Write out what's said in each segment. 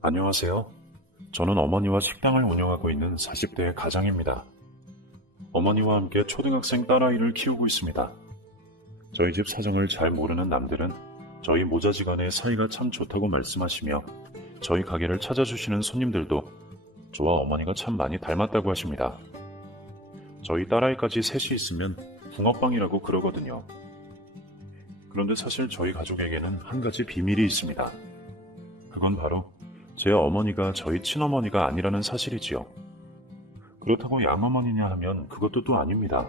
안녕하세요. 저는 어머니와 식당을 운영하고 있는 40대의 가장입니다. 어머니와 함께 초등학생 딸아이를 키우고 있습니다. 저희 집 사정을 잘 모르는 남들은 저희 모자지간의 사이가 참 좋다고 말씀하시며 저희 가게를 찾아주시는 손님들도 저와 어머니가 참 많이 닮았다고 하십니다. 저희 딸아이까지 셋이 있으면 붕어빵이라고 그러거든요. 그런데 사실 저희 가족에게는 한 가지 비밀이 있습니다. 그건 바로 제 어머니가 저희 친어머니가 아니라는 사실이지요. 그렇다고 양어머니냐 하면 그것도 또 아닙니다.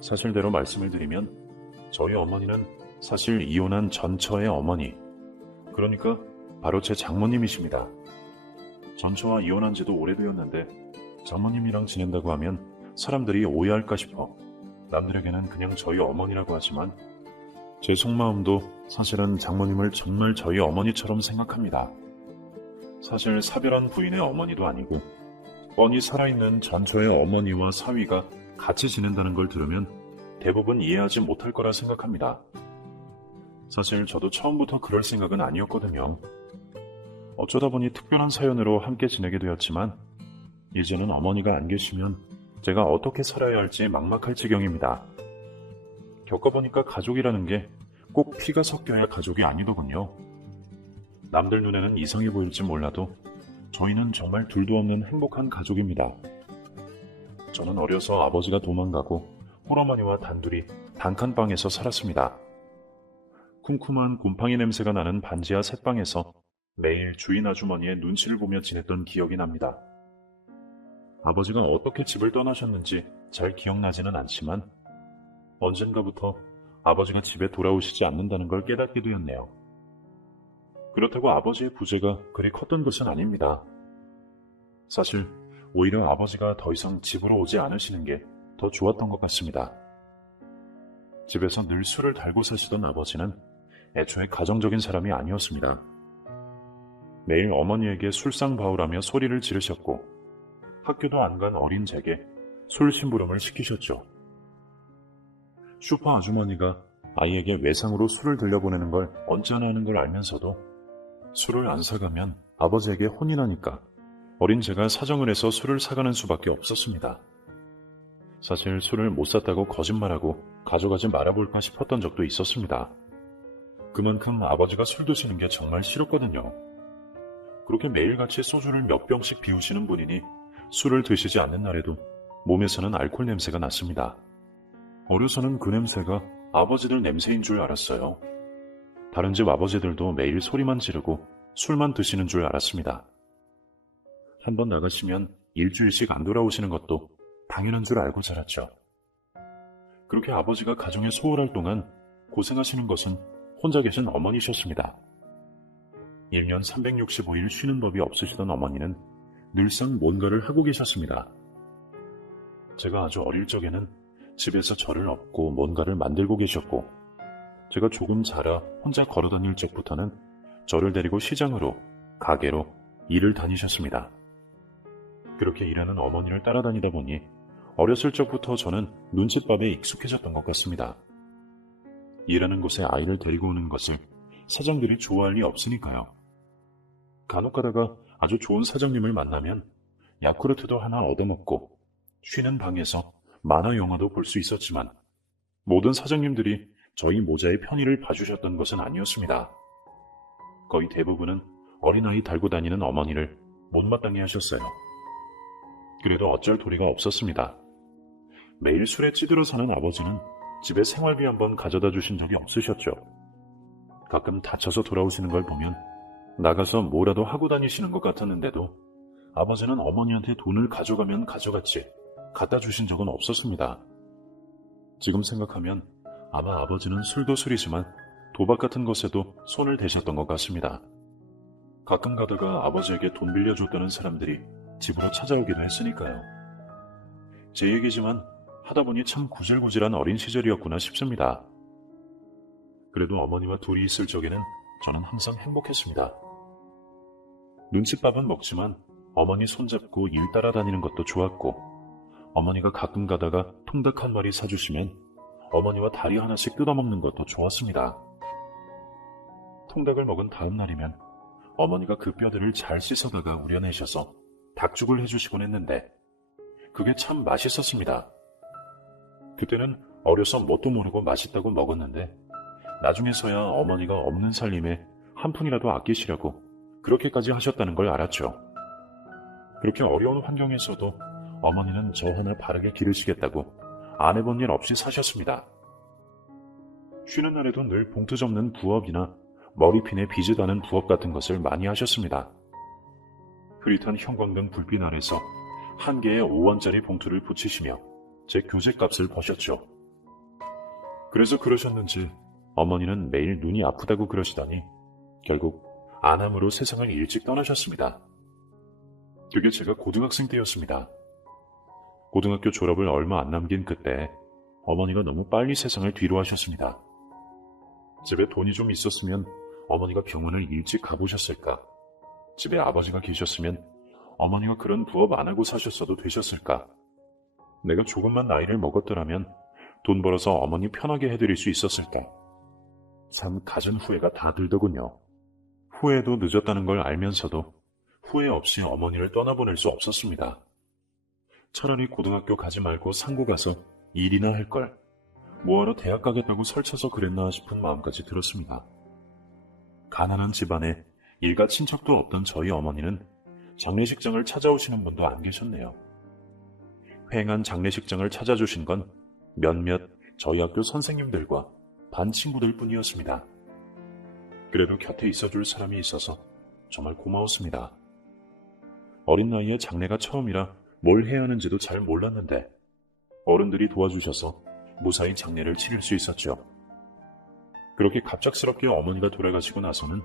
사실대로 말씀을 드리면 저희 어머니는 사실 이혼한 전처의 어머니, 그러니까 바로 제 장모님이십니다. 전처와 이혼한 지도 오래되었는데 장모님이랑 지낸다고 하면 사람들이 오해할까 싶어 남들에게는 그냥 저희 어머니라고 하지만 제 속마음도 사실은 장모님을 정말 저희 어머니처럼 생각합니다. 사실 사별한 부인의 어머니도 아니고 뻔히 살아있는 전처의 어머니와 사위가 같이 지낸다는 걸 들으면 대부분 이해하지 못할 거라 생각합니다. 사실 저도 처음부터 그럴 생각은 아니었거든요. 어쩌다 보니 특별한 사연으로 함께 지내게 되었지만 이제는 어머니가 안 계시면 제가 어떻게 살아야 할지 막막할 지경입니다. 겪어보니까 가족이라는 게 꼭 피가 섞여야 가족이 아니더군요. 남들 눈에는 이상해 보일지 몰라도 저희는 정말 둘도 없는 행복한 가족입니다. 저는 어려서 아버지가 도망가고 홀어머니와 단둘이 단칸방에서 살았습니다. 쿰쿰한 곰팡이 냄새가 나는 반지하 셋방에서 매일 주인 아주머니의 눈치를 보며 지냈던 기억이 납니다. 아버지가 어떻게 집을 떠나셨는지 잘 기억나지는 않지만 언젠가부터 아버지가 집에 돌아오시지 않는다는 걸 깨닫게 되었네요. 그렇다고 아버지의 부재가 그리 컸던 것은 아닙니다. 사실 오히려 아버지가 더 이상 집으로 오지 않으시는 게 더 좋았던 것 같습니다. 집에서 늘 술을 달고 사시던 아버지는 애초에 가정적인 사람이 아니었습니다. 매일 어머니에게 술상바우라며 소리를 지르셨고 학교도 안 간 어린 제게 술 심부름을 시키셨죠. 슈퍼 아주머니가 아이에게 외상으로 술을 들려보내는 걸 언짢아 하는 걸 알면서도 술을 안 사가면 아버지에게 혼이 나니까 어린 제가 사정을 해서 술을 사가는 수밖에 없었습니다. 사실 술을 못 샀다고 거짓말하고 가져가지 말아볼까 싶었던 적도 있었습니다. 그만큼 아버지가 술 드시는 게 정말 싫었거든요. 그렇게 매일같이 소주를 몇 병씩 비우시는 분이니 술을 드시지 않는 날에도 몸에서는 알코올 냄새가 났습니다. 어려서는 그 냄새가 아버지들 냄새인 줄 알았어요. 다른 집 아버지들도 매일 소리만 지르고 술만 드시는 줄 알았습니다. 한번 나가시면 일주일씩 안 돌아오시는 것도 당연한 줄 알고 자랐죠. 그렇게 아버지가 가정에 소홀할 동안 고생하시는 것은 혼자 계신 어머니셨습니다. 1년 365일 쉬는 법이 없으시던 어머니는 늘상 뭔가를 하고 계셨습니다. 제가 아주 어릴 적에는 집에서 저를 업고 뭔가를 만들고 계셨고 제가 조금 자라 혼자 걸어다닐 적부터는 저를 데리고 시장으로, 가게로 일을 다니셨습니다. 그렇게 일하는 어머니를 따라다니다 보니 어렸을 적부터 저는 눈칫밥에 익숙해졌던 것 같습니다. 일하는 곳에 아이를 데리고 오는 것을 사장들이 좋아할 리 없으니까요. 간혹 가다가 아주 좋은 사장님을 만나면 야쿠르트도 하나 얻어먹고 쉬는 방에서 만화 영화도 볼 수 있었지만 모든 사장님들이 저희 모자의 편의를 봐주셨던 것은 아니었습니다. 거의 대부분은 어린아이 달고 다니는 어머니를 못마땅해 하셨어요. 그래도 어쩔 도리가 없었습니다. 매일 술에 찌들어 사는 아버지는 집에 생활비 한번 가져다 주신 적이 없으셨죠. 가끔 다쳐서 돌아오시는 걸 보면 나가서 뭐라도 하고 다니시는 것 같았는데도 아버지는 어머니한테 돈을 가져가면 가져갔지 갖다 주신 적은 없었습니다. 지금 생각하면 아마 아버지는 술도 술이지만 도박 같은 것에도 손을 대셨던 것 같습니다. 가끔 가다가 아버지에게 돈 빌려줬다는 사람들이 집으로 찾아오기도 했으니까요. 제 얘기지만 하다 보니 참 구질구질한 어린 시절이었구나 싶습니다. 그래도 어머니와 둘이 있을 적에는 저는 항상 행복했습니다. 눈칫밥은 먹지만 어머니 손잡고 일 따라다니는 것도 좋았고 어머니가 가끔 가다가 통닭 한 마리 사주시면 어머니와 다리 하나씩 뜯어먹는 것도 좋았습니다. 통닭을 먹은 다음 날이면 어머니가 그 뼈들을 잘 씻어다가 우려내셔서 닭죽을 해주시곤 했는데 그게 참 맛있었습니다. 그때는 어려서 뭣도 모르고 맛있다고 먹었는데 나중에서야 어머니가 없는 살림에 한 푼이라도 아끼시려고 그렇게까지 하셨다는 걸 알았죠. 그렇게 어려운 환경에서도 어머니는 저 하나 바르게 기르시겠다고 안 해본 일 없이 사셨습니다. 쉬는 날에도 늘 봉투 접는 부업이나 머리핀에 비즈 다는 부업 같은 것을 많이 하셨습니다. 흐릿한 형광등 불빛 아래서 한 개의 5원짜리 봉투를 붙이시며 제 교재값을 버셨죠. 그래서 그러셨는지 어머니는 매일 눈이 아프다고 그러시더니 결국 안암으로 세상을 일찍 떠나셨습니다. 그게 제가 고등학생 때였습니다. 고등학교 졸업을 얼마 안 남긴 그때 어머니가 너무 빨리 세상을 뒤로 하셨습니다. 집에 돈이 좀 있었으면 어머니가 병원을 일찍 가보셨을까? 집에 아버지가 계셨으면 어머니가 그런 부업 안 하고 사셨어도 되셨을까? 내가 조금만 나이를 먹었더라면 돈 벌어서 어머니 편하게 해드릴 수 있었을까? 참 갖은 후회가 다 들더군요. 후회도 늦었다는 걸 알면서도 후회 없이 어머니를 떠나보낼 수 없었습니다. 차라리 고등학교 가지 말고 상고 가서 일이나 할 걸. 뭐하러 대학 가겠다고 설쳐서 그랬나 싶은 마음까지 들었습니다. 가난한 집안에 일가 친척도 없던 저희 어머니는 장례식장을 찾아오시는 분도 안 계셨네요. 휑한 장례식장을 찾아주신 건 몇몇 저희 학교 선생님들과 반 친구들 뿐이었습니다. 그래도 곁에 있어줄 사람이 있어서 정말 고마웠습니다. 어린 나이에 장례가 처음이라 뭘 해야 하는지도 잘 몰랐는데 어른들이 도와주셔서 무사히 장례를 치를 수 있었죠. 그렇게 갑작스럽게 어머니가 돌아가시고 나서는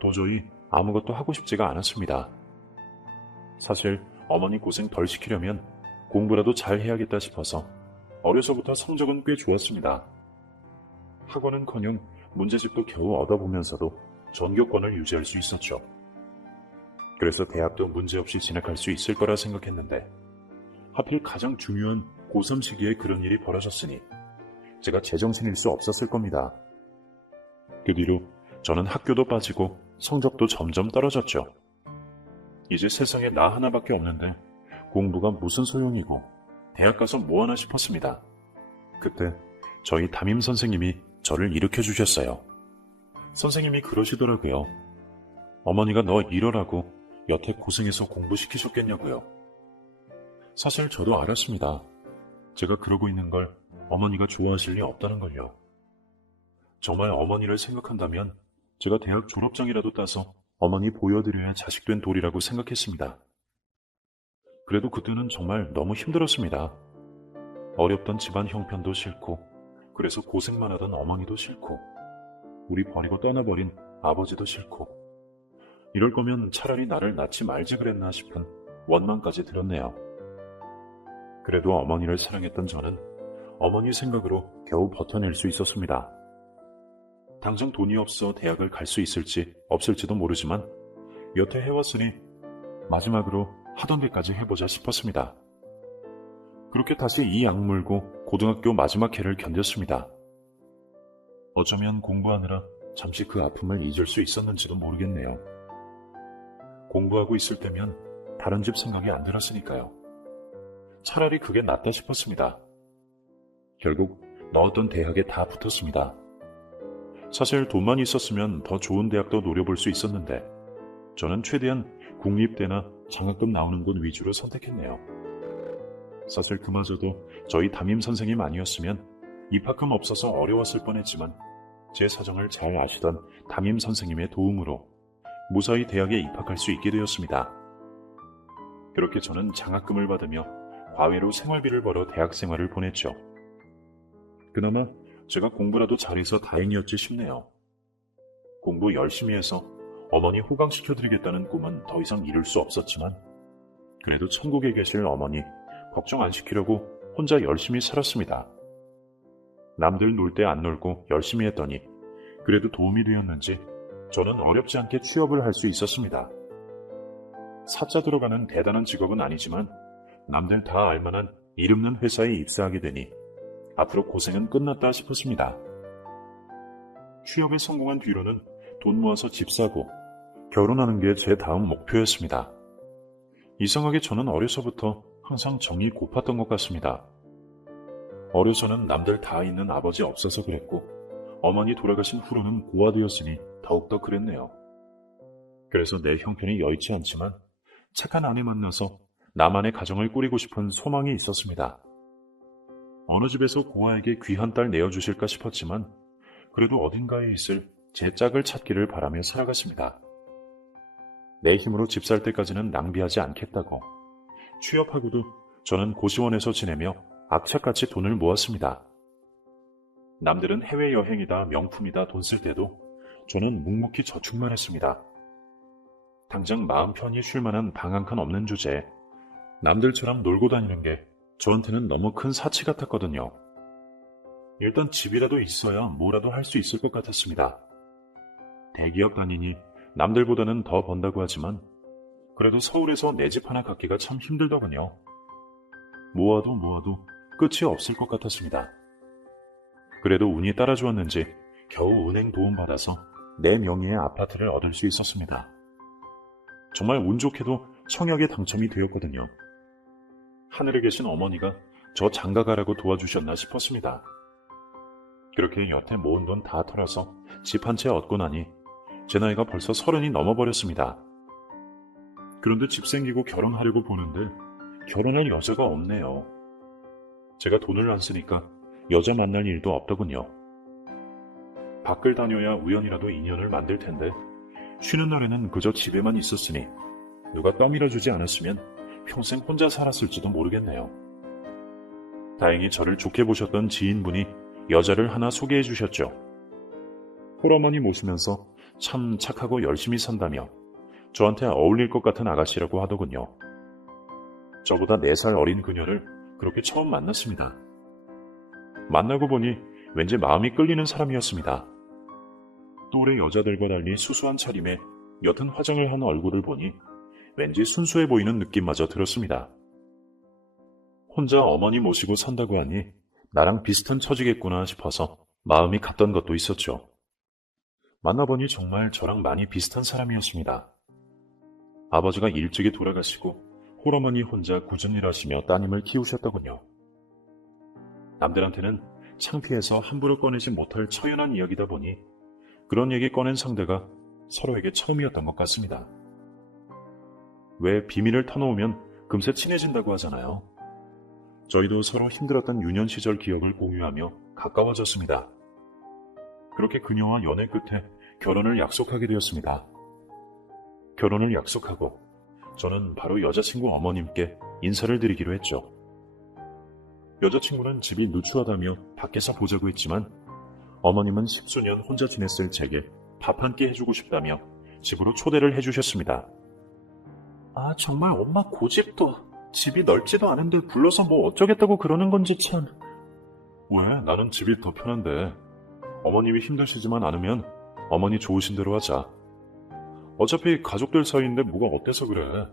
도저히 아무것도 하고 싶지가 않았습니다. 사실 어머니 고생 덜 시키려면 공부라도 잘 해야겠다 싶어서 어려서부터 성적은 꽤 좋았습니다. 학원은커녕 문제집도 겨우 얻어보면서도 전교권을 유지할 수 있었죠. 그래서 대학도 문제없이 진학할 수 있을 거라 생각했는데 하필 가장 중요한 고3 시기에 그런 일이 벌어졌으니 제가 제정신일 수 없었을 겁니다. 그 뒤로 저는 학교도 빠지고 성적도 점점 떨어졌죠. 이제 세상에 나 하나밖에 없는데 공부가 무슨 소용이고 대학 가서 뭐하나 싶었습니다. 그때 저희 담임 선생님이 저를 일으켜주셨어요. 선생님이 그러시더라고요. 어머니가 너 이러라고 여태 고생해서 공부시키셨겠냐고요. 사실 저도 알았습니다. 제가 그러고 있는 걸 어머니가 좋아하실 리 없다는 걸요. 정말 어머니를 생각한다면 제가 대학 졸업장이라도 따서 어머니 보여드려야 자식된 도리라고 생각했습니다. 그래도 그때는 정말 너무 힘들었습니다. 어렵던 집안 형편도 싫고 그래서 고생만 하던 어머니도 싫고 우리 버리고 떠나버린 아버지도 싫고 이럴 거면 차라리 나를 낳지 말지 그랬나 싶은 원망까지 들었네요. 그래도 어머니를 사랑했던 저는 어머니 생각으로 겨우 버텨낼 수 있었습니다. 당장 돈이 없어 대학을 갈 수 있을지 없을지도 모르지만 여태 해왔으니 마지막으로 하던 데까지 해보자 싶었습니다. 그렇게 다시 이 악물고 고등학교 마지막 해를 견뎠습니다. 어쩌면 공부하느라 잠시 그 아픔을 잊을 수 있었는지도 모르겠네요. 공부하고 있을 때면 다른 집 생각이 안 들었으니까요. 차라리 그게 낫다 싶었습니다. 결국 넣었던 대학에 다 붙었습니다. 사실 돈만 있었으면 더 좋은 대학도 노려볼 수 있었는데 저는 최대한 국립대나 장학금 나오는 곳 위주로 선택했네요. 사실 그마저도 저희 담임 선생님 아니었으면 입학금 없어서 어려웠을 뻔했지만 제 사정을 잘 아시던 담임 선생님의 도움으로 무사히 대학에 입학할 수 있게 되었습니다. 그렇게 저는 장학금을 받으며 과외로 생활비를 벌어 대학 생활을 보냈죠. 그나마 제가 공부라도 잘해서 다행이었지 싶네요. 공부 열심히 해서 어머니 호강시켜드리겠다는 꿈은 더 이상 이룰 수 없었지만 그래도 천국에 계실 어머니 걱정 안 시키려고 혼자 열심히 살았습니다. 남들 놀 때 안 놀고 열심히 했더니 그래도 도움이 되었는지 저는 어렵지 않게 취업을 할 수 있었습니다. 사자 들어가는 대단한 직업은 아니지만 남들 다 알만한 이름난 회사에 입사하게 되니 앞으로 고생은 끝났다 싶었습니다. 취업에 성공한 뒤로는 돈 모아서 집 사고 결혼하는 게 제 다음 목표였습니다. 이상하게 저는 어려서부터 항상 정이 고팠던 것 같습니다. 어려서는 남들 다 있는 아버지 없어서 그랬고, 어머니 돌아가신 후로는 고아되었으니 더욱더 그랬네요. 그래서 내 형편이 여의치 않지만 착한 아내 만나서 나만의 가정을 꾸리고 싶은 소망이 있었습니다. 어느 집에서 고아에게 귀한 딸 내어주실까 싶었지만 그래도 어딘가에 있을 제 짝을 찾기를 바라며 살아갔습니다. 내 힘으로 집 살 때까지는 낭비하지 않겠다고. 취업하고도 저는 고시원에서 지내며 악착같이 돈을 모았습니다. 남들은 해외여행이다, 명품이다, 돈 쓸 때도 저는 묵묵히 저축만 했습니다. 당장 마음 편히 쉴 만한 방 한 칸 없는 주제에 남들처럼 놀고 다니는 게 저한테는 너무 큰 사치 같았거든요. 일단 집이라도 있어야 뭐라도 할 수 있을 것 같았습니다. 대기업 다니니 남들보다는 더 번다고 하지만 그래도 서울에서 내 집 하나 갖기가 참 힘들더군요. 모아도 끝이 없을 것 같았습니다. 그래도 운이 따라주었는지 겨우 은행 도움받아서 내 명의의 아파트를 얻을 수 있었습니다. 정말 운 좋게도 청약에 당첨이 되었거든요. 하늘에 계신 어머니가 저 장가가라고 도와주셨나 싶었습니다. 그렇게 여태 모은 돈 다 털어서 집 한 채 얻고 나니 제 나이가 벌써 30이 넘어버렸습니다. 그런데 집 생기고 결혼하려고 보는데 결혼할 여자가 없네요. 제가 돈을 안 쓰니까 여자 만날 일도 없더군요. 밖을 다녀야 우연이라도 인연을 만들 텐데 쉬는 날에는 그저 집에만 있었으니 누가 떠밀어주지 않았으면 평생 혼자 살았을지도 모르겠네요. 다행히 저를 좋게 보셨던 지인분이 여자를 하나 소개해 주셨죠. 홀어머니 모시면서 참 착하고 열심히 산다며 저한테 어울릴 것 같은 아가씨라고 하더군요. 저보다 4살 어린 그녀를 그렇게 처음 만났습니다. 만나고 보니 왠지 마음이 끌리는 사람이었습니다. 또래 여자들과 달리 수수한 차림에 옅은 화장을 한 얼굴을 보니 왠지 순수해 보이는 느낌마저 들었습니다. 혼자 어머니 모시고 산다고 하니 나랑 비슷한 처지겠구나 싶어서 마음이 갔던 것도 있었죠. 만나보니 정말 저랑 많이 비슷한 사람이었습니다. 아버지가 일찍이 돌아가시고 홀어머니 혼자 꾸준히 일하시며 따님을 키우셨더군요. 남들한테는 창피해서 함부로 꺼내지 못할 처연한 이야기다 보니 그런 얘기 꺼낸 상대가 서로에게 처음이었던 것 같습니다. 왜 비밀을 터놓으면 금세 친해진다고 하잖아요. 저희도 서로 힘들었던 유년 시절 기억을 공유하며 가까워졌습니다. 그렇게 그녀와 연애 끝에 결혼을 약속하게 되었습니다. 결혼을 약속하고 저는 바로 여자친구 어머님께 인사를 드리기로 했죠. 여자친구는 집이 누추하다며 밖에서 보자고 했지만 어머님은 10수년 혼자 지냈을 제게 밥 한 끼 해주고 싶다며 집으로 초대를 해주셨습니다. 아, 정말 엄마 고집도 집이 넓지도 않은데 불러서 뭐 어쩌겠다고 그러는 건지 참. 왜? 나는 집이 더 편한데. 어머님이 힘드시지만 않으면 어머니 좋으신 대로 하자. 어차피 가족들 사이인데 뭐가 어때서 그래.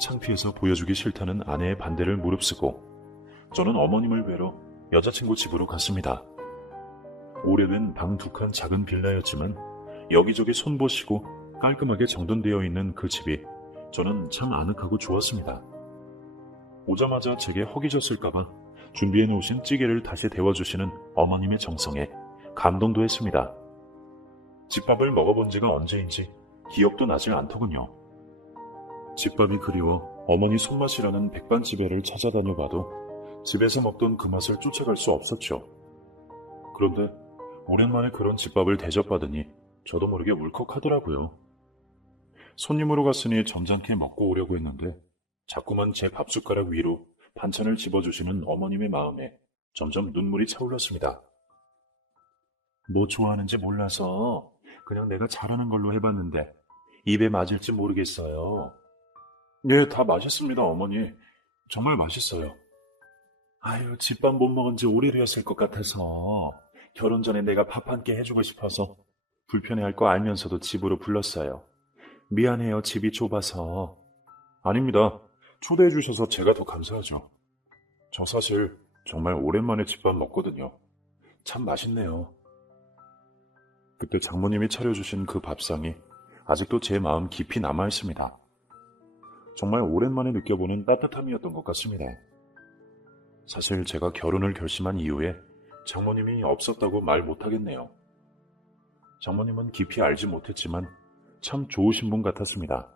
창피해서 보여주기 싫다는 아내의 반대를 무릅쓰고 저는 어머님을 뵈러 여자친구 집으로 갔습니다. 오래된 방 2칸 작은 빌라였지만 여기저기 손보시고 깔끔하게 정돈되어 있는 그 집이 저는 참 아늑하고 좋았습니다. 오자마자 제게 허기졌을까봐 준비해 놓으신 찌개를 다시 데워주시는 어머님의 정성에 감동도 했습니다. 집밥을 먹어본 지가 언제인지 기억도 나질 않더군요. 집밥이 그리워 어머니 손맛이라는 백반집에를 찾아다녀봐도 집에서 먹던 그 맛을 쫓아갈 수 없었죠. 그런데 오랜만에 그런 집밥을 대접받으니 저도 모르게 울컥하더라고요. 손님으로 갔으니 점잖게 먹고 오려고 했는데 자꾸만 제 밥숟가락 위로 반찬을 집어주시는 어머님의 마음에 점점 눈물이 차올랐습니다. 뭐 좋아하는지 몰라서 그냥 내가 잘하는 걸로 해봤는데 입에 맞을지 모르겠어요. 예, 다 맛있습니다, 어머니. 정말 맛있어요. 아유, 집밥 못 먹은 지 오래되었을 것 같아서 결혼 전에 내가 밥 한 끼 해주고 싶어서 불편해할 거 알면서도 집으로 불렀어요. 미안해요, 집이 좁아서. 아닙니다. 초대해 주셔서 제가 더 감사하죠. 저 사실 정말 오랜만에 집밥 먹거든요. 참 맛있네요. 그때 장모님이 차려주신 그 밥상이 아직도 제 마음 깊이 남아 있습니다. 정말 오랜만에 느껴보는 따뜻함이었던 것 같습니다. 사실 제가 결혼을 결심한 이후에 장모님이 없었다고 말 못하겠네요. 장모님은 깊이 알지 못했지만 참 좋으신 분 같았습니다.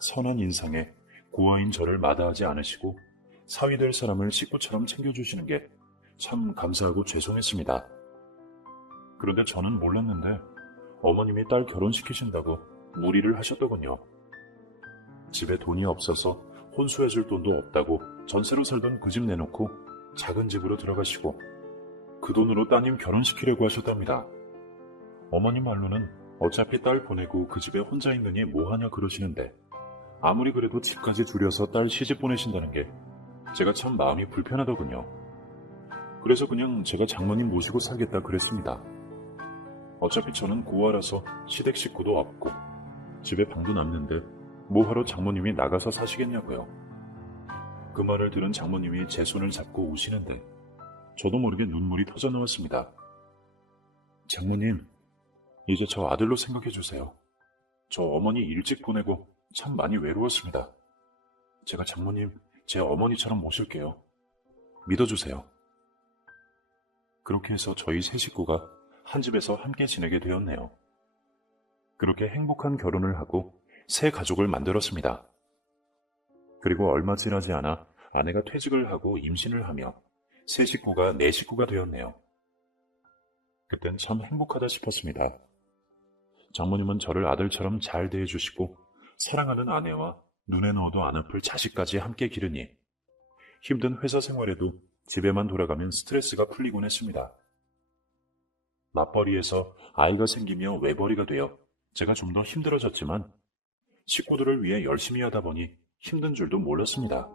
선한 인상에 고아인 저를 마다하지 않으시고 사위 될 사람을 식구처럼 챙겨주시는 게 참 감사하고 죄송했습니다. 그런데 저는 몰랐는데 어머님이 딸 결혼시키신다고 무리를 하셨더군요. 집에 돈이 없어서 혼수해줄 돈도 없다고 전세로 살던 그 집 내놓고 작은 집으로 들어가시고 그 돈으로 따님 결혼시키려고 하셨답니다. 어머님 말로는 어차피 딸 보내고 그 집에 혼자 있느니 뭐하냐 그러시는데 아무리 그래도 집까지 줄여서 딸 시집 보내신다는 게 제가 참 마음이 불편하더군요. 그래서 그냥 제가 장모님 모시고 살겠다 그랬습니다. 어차피 저는 고아라서 시댁 식구도 없고 집에 방도 남는데 뭐하러 장모님이 나가서 사시겠냐고요. 그 말을 들은 장모님이 제 손을 잡고 우시는데 저도 모르게 눈물이 터져 나왔습니다. 장모님, 이제 저 아들로 생각해 주세요. 저 어머니 일찍 보내고 참 많이 외로웠습니다. 제가 장모님 제 어머니처럼 모실게요. 믿어주세요. 그렇게 해서 저희 세 식구가 한 집에서 함께 지내게 되었네요. 그렇게 행복한 결혼을 하고 새 가족을 만들었습니다. 그리고 얼마 지나지 않아 아내가 퇴직을 하고 임신을 하며 세 식구가 네 식구가 되었네요. 그땐 참 행복하다 싶었습니다. 장모님은 저를 아들처럼 잘 대해주시고 사랑하는 아내와 눈에 넣어도 안 아플 자식까지 함께 기르니 힘든 회사 생활에도 집에만 돌아가면 스트레스가 풀리곤 했습니다. 맞벌이에서 아이가 생기며 외벌이가 되어 제가 좀 더 힘들어졌지만 식구들을 위해 열심히 하다 보니 힘든 줄도 몰랐습니다.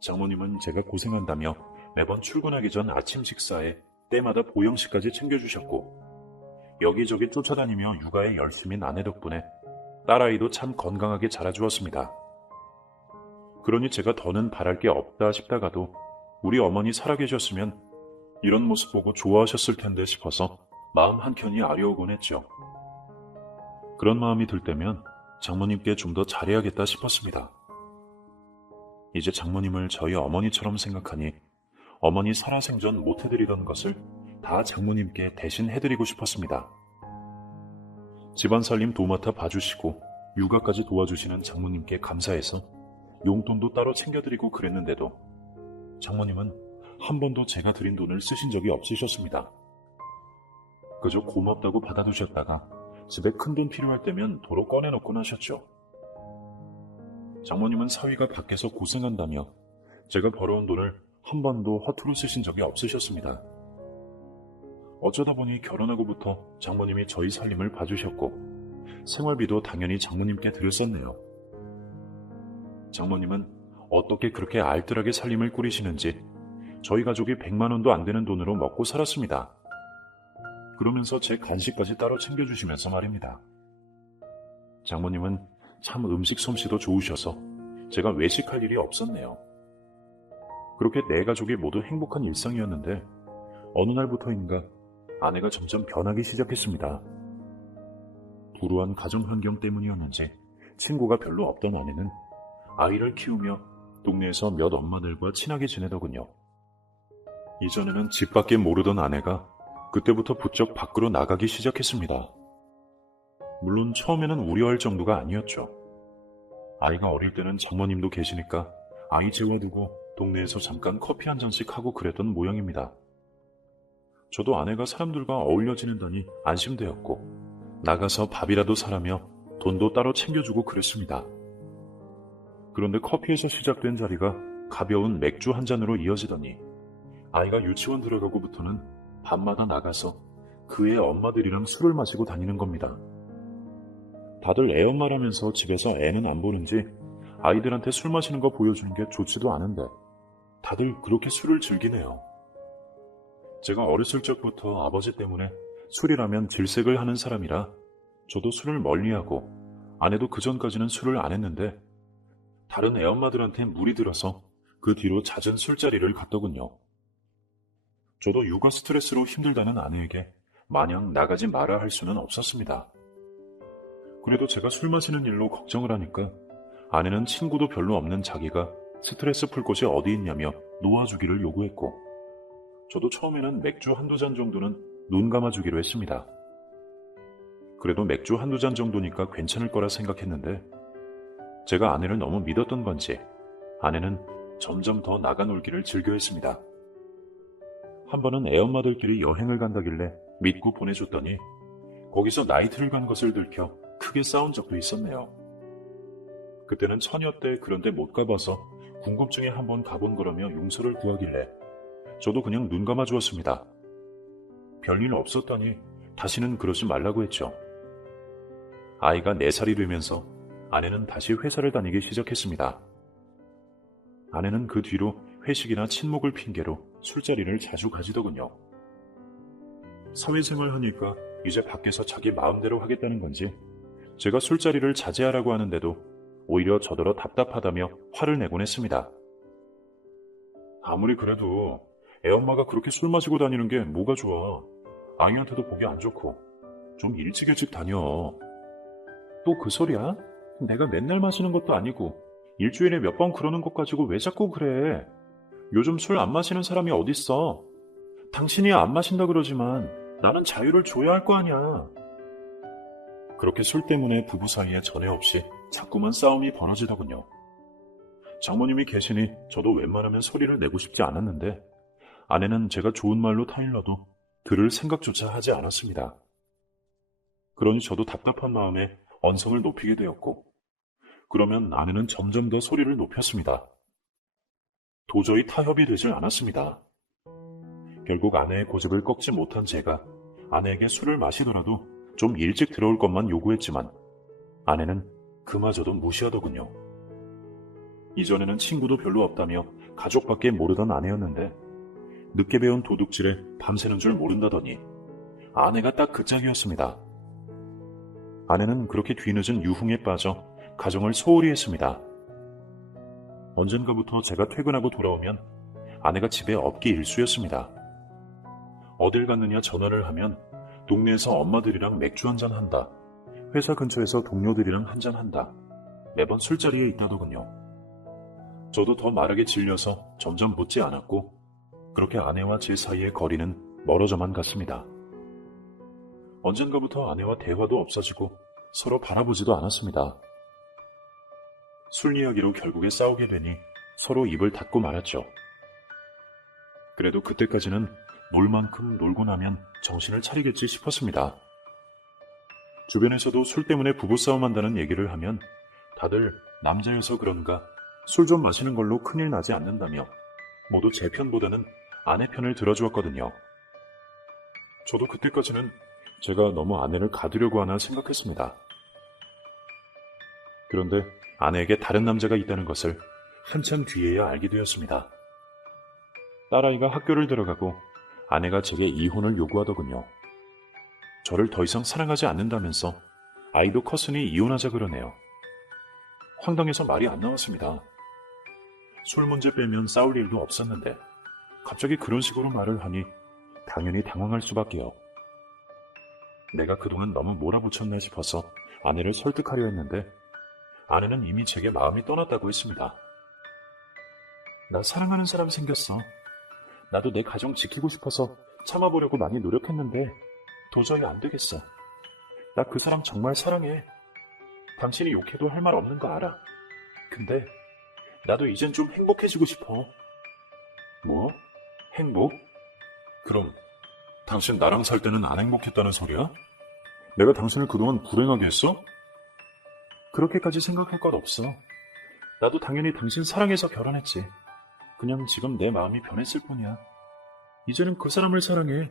장모님은 제가 고생한다며 매번 출근하기 전 아침 식사에 때마다 보양식까지 챙겨주셨고 여기저기 쫓아다니며 육아에 열심인 아내 덕분에 딸아이도 참 건강하게 자라주었습니다. 그러니 제가 더는 바랄 게 없다 싶다가도 우리 어머니 살아계셨으면 이런 모습 보고 좋아하셨을 텐데 싶어서 마음 한켠이 아려오곤 했죠. 그런 마음이 들 때면 장모님께 좀 더 잘해야겠다 싶었습니다. 이제 장모님을 저희 어머니처럼 생각하니 어머니 살아생전 못해드리던 것을 다 장모님께 대신 해드리고 싶었습니다. 집안 살림 도맡아 봐주시고 육아까지 도와주시는 장모님께 감사해서 용돈도 따로 챙겨드리고 그랬는데도 장모님은 한 번도 제가 드린 돈을 쓰신 적이 없으셨습니다. 그저 고맙다고 받아두셨다가 집에 큰돈 필요할 때면 도로 꺼내놓곤 하셨죠. 장모님은 사위가 밖에서 고생한다며 제가 벌어온 돈을 한 번도 허투루 쓰신 적이 없으셨습니다. 어쩌다 보니 결혼하고부터 장모님이 저희 살림을 봐주셨고 생활비도 당연히 장모님께 들었었네요. 장모님은 어떻게 그렇게 알뜰하게 살림을 꾸리시는지 저희 가족이 100만 원도 안 되는 돈으로 먹고 살았습니다. 그러면서 제 간식까지 따로 챙겨주시면서 말입니다. 장모님은 참 음식 솜씨도 좋으셔서 제가 외식할 일이 없었네요. 그렇게 네 가족이 모두 행복한 일상이었는데 어느 날부터인가 아내가 점점 변하기 시작했습니다. 불우한 가정 환경 때문이었는지 친구가 별로 없던 아내는 아이를 키우며 동네에서 몇 엄마들과 친하게 지내더군요. 이전에는 집 밖에 모르던 아내가 그때부터 부쩍 밖으로 나가기 시작했습니다. 물론 처음에는 우려할 정도가 아니었죠. 아이가 어릴 때는 장모님도 계시니까 아이 재워두고 동네에서 잠깐 커피 한 잔씩 하고 그랬던 모양입니다. 저도 아내가 사람들과 어울려 지낸다니 안심되었고 나가서 밥이라도 사라며 돈도 따로 챙겨주고 그랬습니다. 그런데 커피에서 시작된 자리가 가벼운 맥주 한 잔으로 이어지더니 아이가 유치원 들어가고부터는 밤마다 나가서 그의 엄마들이랑 술을 마시고 다니는 겁니다. 다들 애엄마라면서 집에서 애는 안 보는지 아이들한테 술 마시는 거 보여주는 게 좋지도 않은데 다들 그렇게 술을 즐기네요. 제가 어렸을 적부터 아버지 때문에 술이라면 질색을 하는 사람이라 저도 술을 멀리하고 아내도 그전까지는 술을 안 했는데 다른 애엄마들한테 물이 들어서 그 뒤로 잦은 술자리를 갔더군요. 저도 육아 스트레스로 힘들다는 아내에게 마냥 나가지 마라 할 수는 없었습니다. 그래도 제가 술 마시는 일로 걱정을 하니까 아내는 친구도 별로 없는 자기가 스트레스 풀 곳이 어디 있냐며 놓아주기를 요구했고, 저도 처음에는 맥주 한두 잔 정도는 눈 감아주기로 했습니다. 그래도 맥주 한두 잔 정도니까 괜찮을 거라 생각했는데, 제가 아내를 너무 믿었던 건지 아내는 점점 더 나가 놀기를 즐겨했습니다. 한 번은 애엄마들끼리 여행을 간다길래 믿고 보내줬더니 거기서 나이트를 간 것을 들켜 크게 싸운 적도 있었네요. 그때는 처녀 때 그런데 못 가봐서 궁금증에 한번 가본 거라며 용서를 구하길래 저도 그냥 눈 감아 주었습니다. 별일 없었다니 다시는 그러지 말라고 했죠. 아이가 4살이 되면서 아내는 다시 회사를 다니기 시작했습니다. 아내는 그 뒤로 회식이나 친목을 핑계로 술자리를 자주 가지더군요. 사회생활 하니까 이제 밖에서 자기 마음대로 하겠다는 건지 제가 술자리를 자제하라고 하는데도 오히려 저더러 답답하다며 화를 내곤 했습니다. 아무리 그래도 애엄마가 그렇게 술 마시고 다니는 게 뭐가 좋아. 아이한테도 보기 안 좋고. 좀 일찍 다녀. 또 그 소리야? 내가 맨날 마시는 것도 아니고 일주일에 몇 번 그러는 것 가지고 왜 자꾸 그래. 요즘 술 안 마시는 사람이 어딨어. 당신이 안 마신다 그러지만 나는 자유를 줘야 할 거 아니야. 그렇게 술 때문에 부부 사이에 전에 없이 자꾸만 싸움이 벌어지더군요. 장모님이 계시니 저도 웬만하면 소리를 내고 싶지 않았는데 아내는 제가 좋은 말로 타일러도 들을 생각조차 하지 않았습니다. 그러니 저도 답답한 마음에 언성을 높이게 되었고, 그러면 아내는 점점 더 소리를 높였습니다. 도저히 타협이 되질 않았습니다. 결국 아내의 고집을 꺾지 못한 제가 아내에게 술을 마시더라도 좀 일찍 들어올 것만 요구했지만 아내는 그마저도 무시하더군요. 이전에는 친구도 별로 없다며 가족밖에 모르던 아내였는데 늦게 배운 도둑질에 밤새는 줄 모른다더니 아내가 딱 그 짝이었습니다. 아내는 그렇게 뒤늦은 유흥에 빠져 가정을 소홀히 했습니다. 언젠가부터 제가 퇴근하고 돌아오면 아내가 집에 없기 일쑤였습니다. 어딜 갔느냐 전화를 하면 동네에서 엄마들이랑 맥주 한잔 한다. 회사 근처에서 동료들이랑 한잔 한다. 매번 술자리에 있다더군요. 저도 더 말하게 질려서 점점 묻지 않았고 그렇게 아내와 제 사이의 거리는 멀어져만 갔습니다. 언젠가부터 아내와 대화도 없어지고 서로 바라보지도 않았습니다. 술 이야기로 결국에 싸우게 되니 서로 입을 닫고 말았죠. 그래도 그때까지는 놀 만큼 놀고 나면 정신을 차리겠지 싶었습니다. 주변에서도 술 때문에 부부싸움 한다는 얘기를 하면 다들 남자여서 그런가 술 좀 마시는 걸로 큰일 나지 않는다며 모두 제 편보다는 아내 편을 들어주었거든요. 저도 그때까지는 제가 너무 아내를 가두려고 하나 생각했습니다. 그런데 아내에게 다른 남자가 있다는 것을 한참 뒤에야 알게 되었습니다. 딸아이가 학교를 들어가고 아내가 제게 이혼을 요구하더군요. 저를 더 이상 사랑하지 않는다면서 아이도 컸으니 이혼하자 그러네요. 황당해서 말이 안 나왔습니다. 술 문제 빼면 싸울 일도 없었는데 갑자기 그런 식으로 말을 하니 당연히 당황할 수밖에요. 내가 그동안 너무 몰아붙였나 싶어서 아내를 설득하려 했는데 아내는 이미 제게 마음이 떠났다고 했습니다. 나 사랑하는 사람 생겼어. 나도 내 가정 지키고 싶어서 참아보려고 많이 노력했는데 도저히 안 되겠어. 나 그 사람 정말 사랑해. 당신이 욕해도 할 말 없는 거 알아. 근데 나도 이젠 좀 행복해지고 싶어. 뭐? 행복? 그럼 당신 나랑 살 때는 안 행복했다는 소리야? 내가 당신을 그동안 불행하게 했어? 그렇게까지 생각할 것 없어. 나도 당연히 당신 사랑해서 결혼했지. 그냥 지금 내 마음이 변했을 뿐이야. 이제는 그 사람을 사랑해.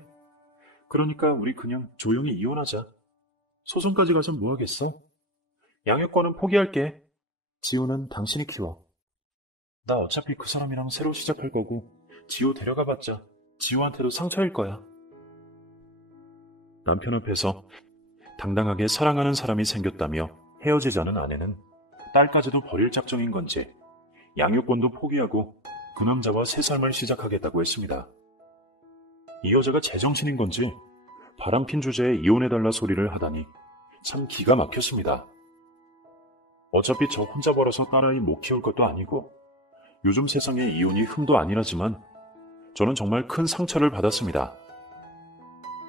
그러니까 우리 그냥 조용히 이혼하자. 소송까지 가선 뭐 하겠어? 양육권은 포기할게. 지호는 당신이 키워. 나 어차피 그 사람이랑 새로 시작할 거고 지호 데려가봤자 지호한테도 상처일 거야. 남편 앞에서 당당하게 사랑하는 사람이 생겼다며 헤어지자는 아내는 딸까지도 버릴 작정인 건지 양육권도 포기하고 그 남자와 새 삶을 시작하겠다고 했습니다. 이 여자가 제정신인 건지 바람핀 주제에 이혼해달라 소리를 하다니 참 기가 막혔습니다. 어차피 저 혼자 벌어서 딸아이 못 키울 것도 아니고 요즘 세상에 이혼이 흠도 아니라지만 저는 정말 큰 상처를 받았습니다.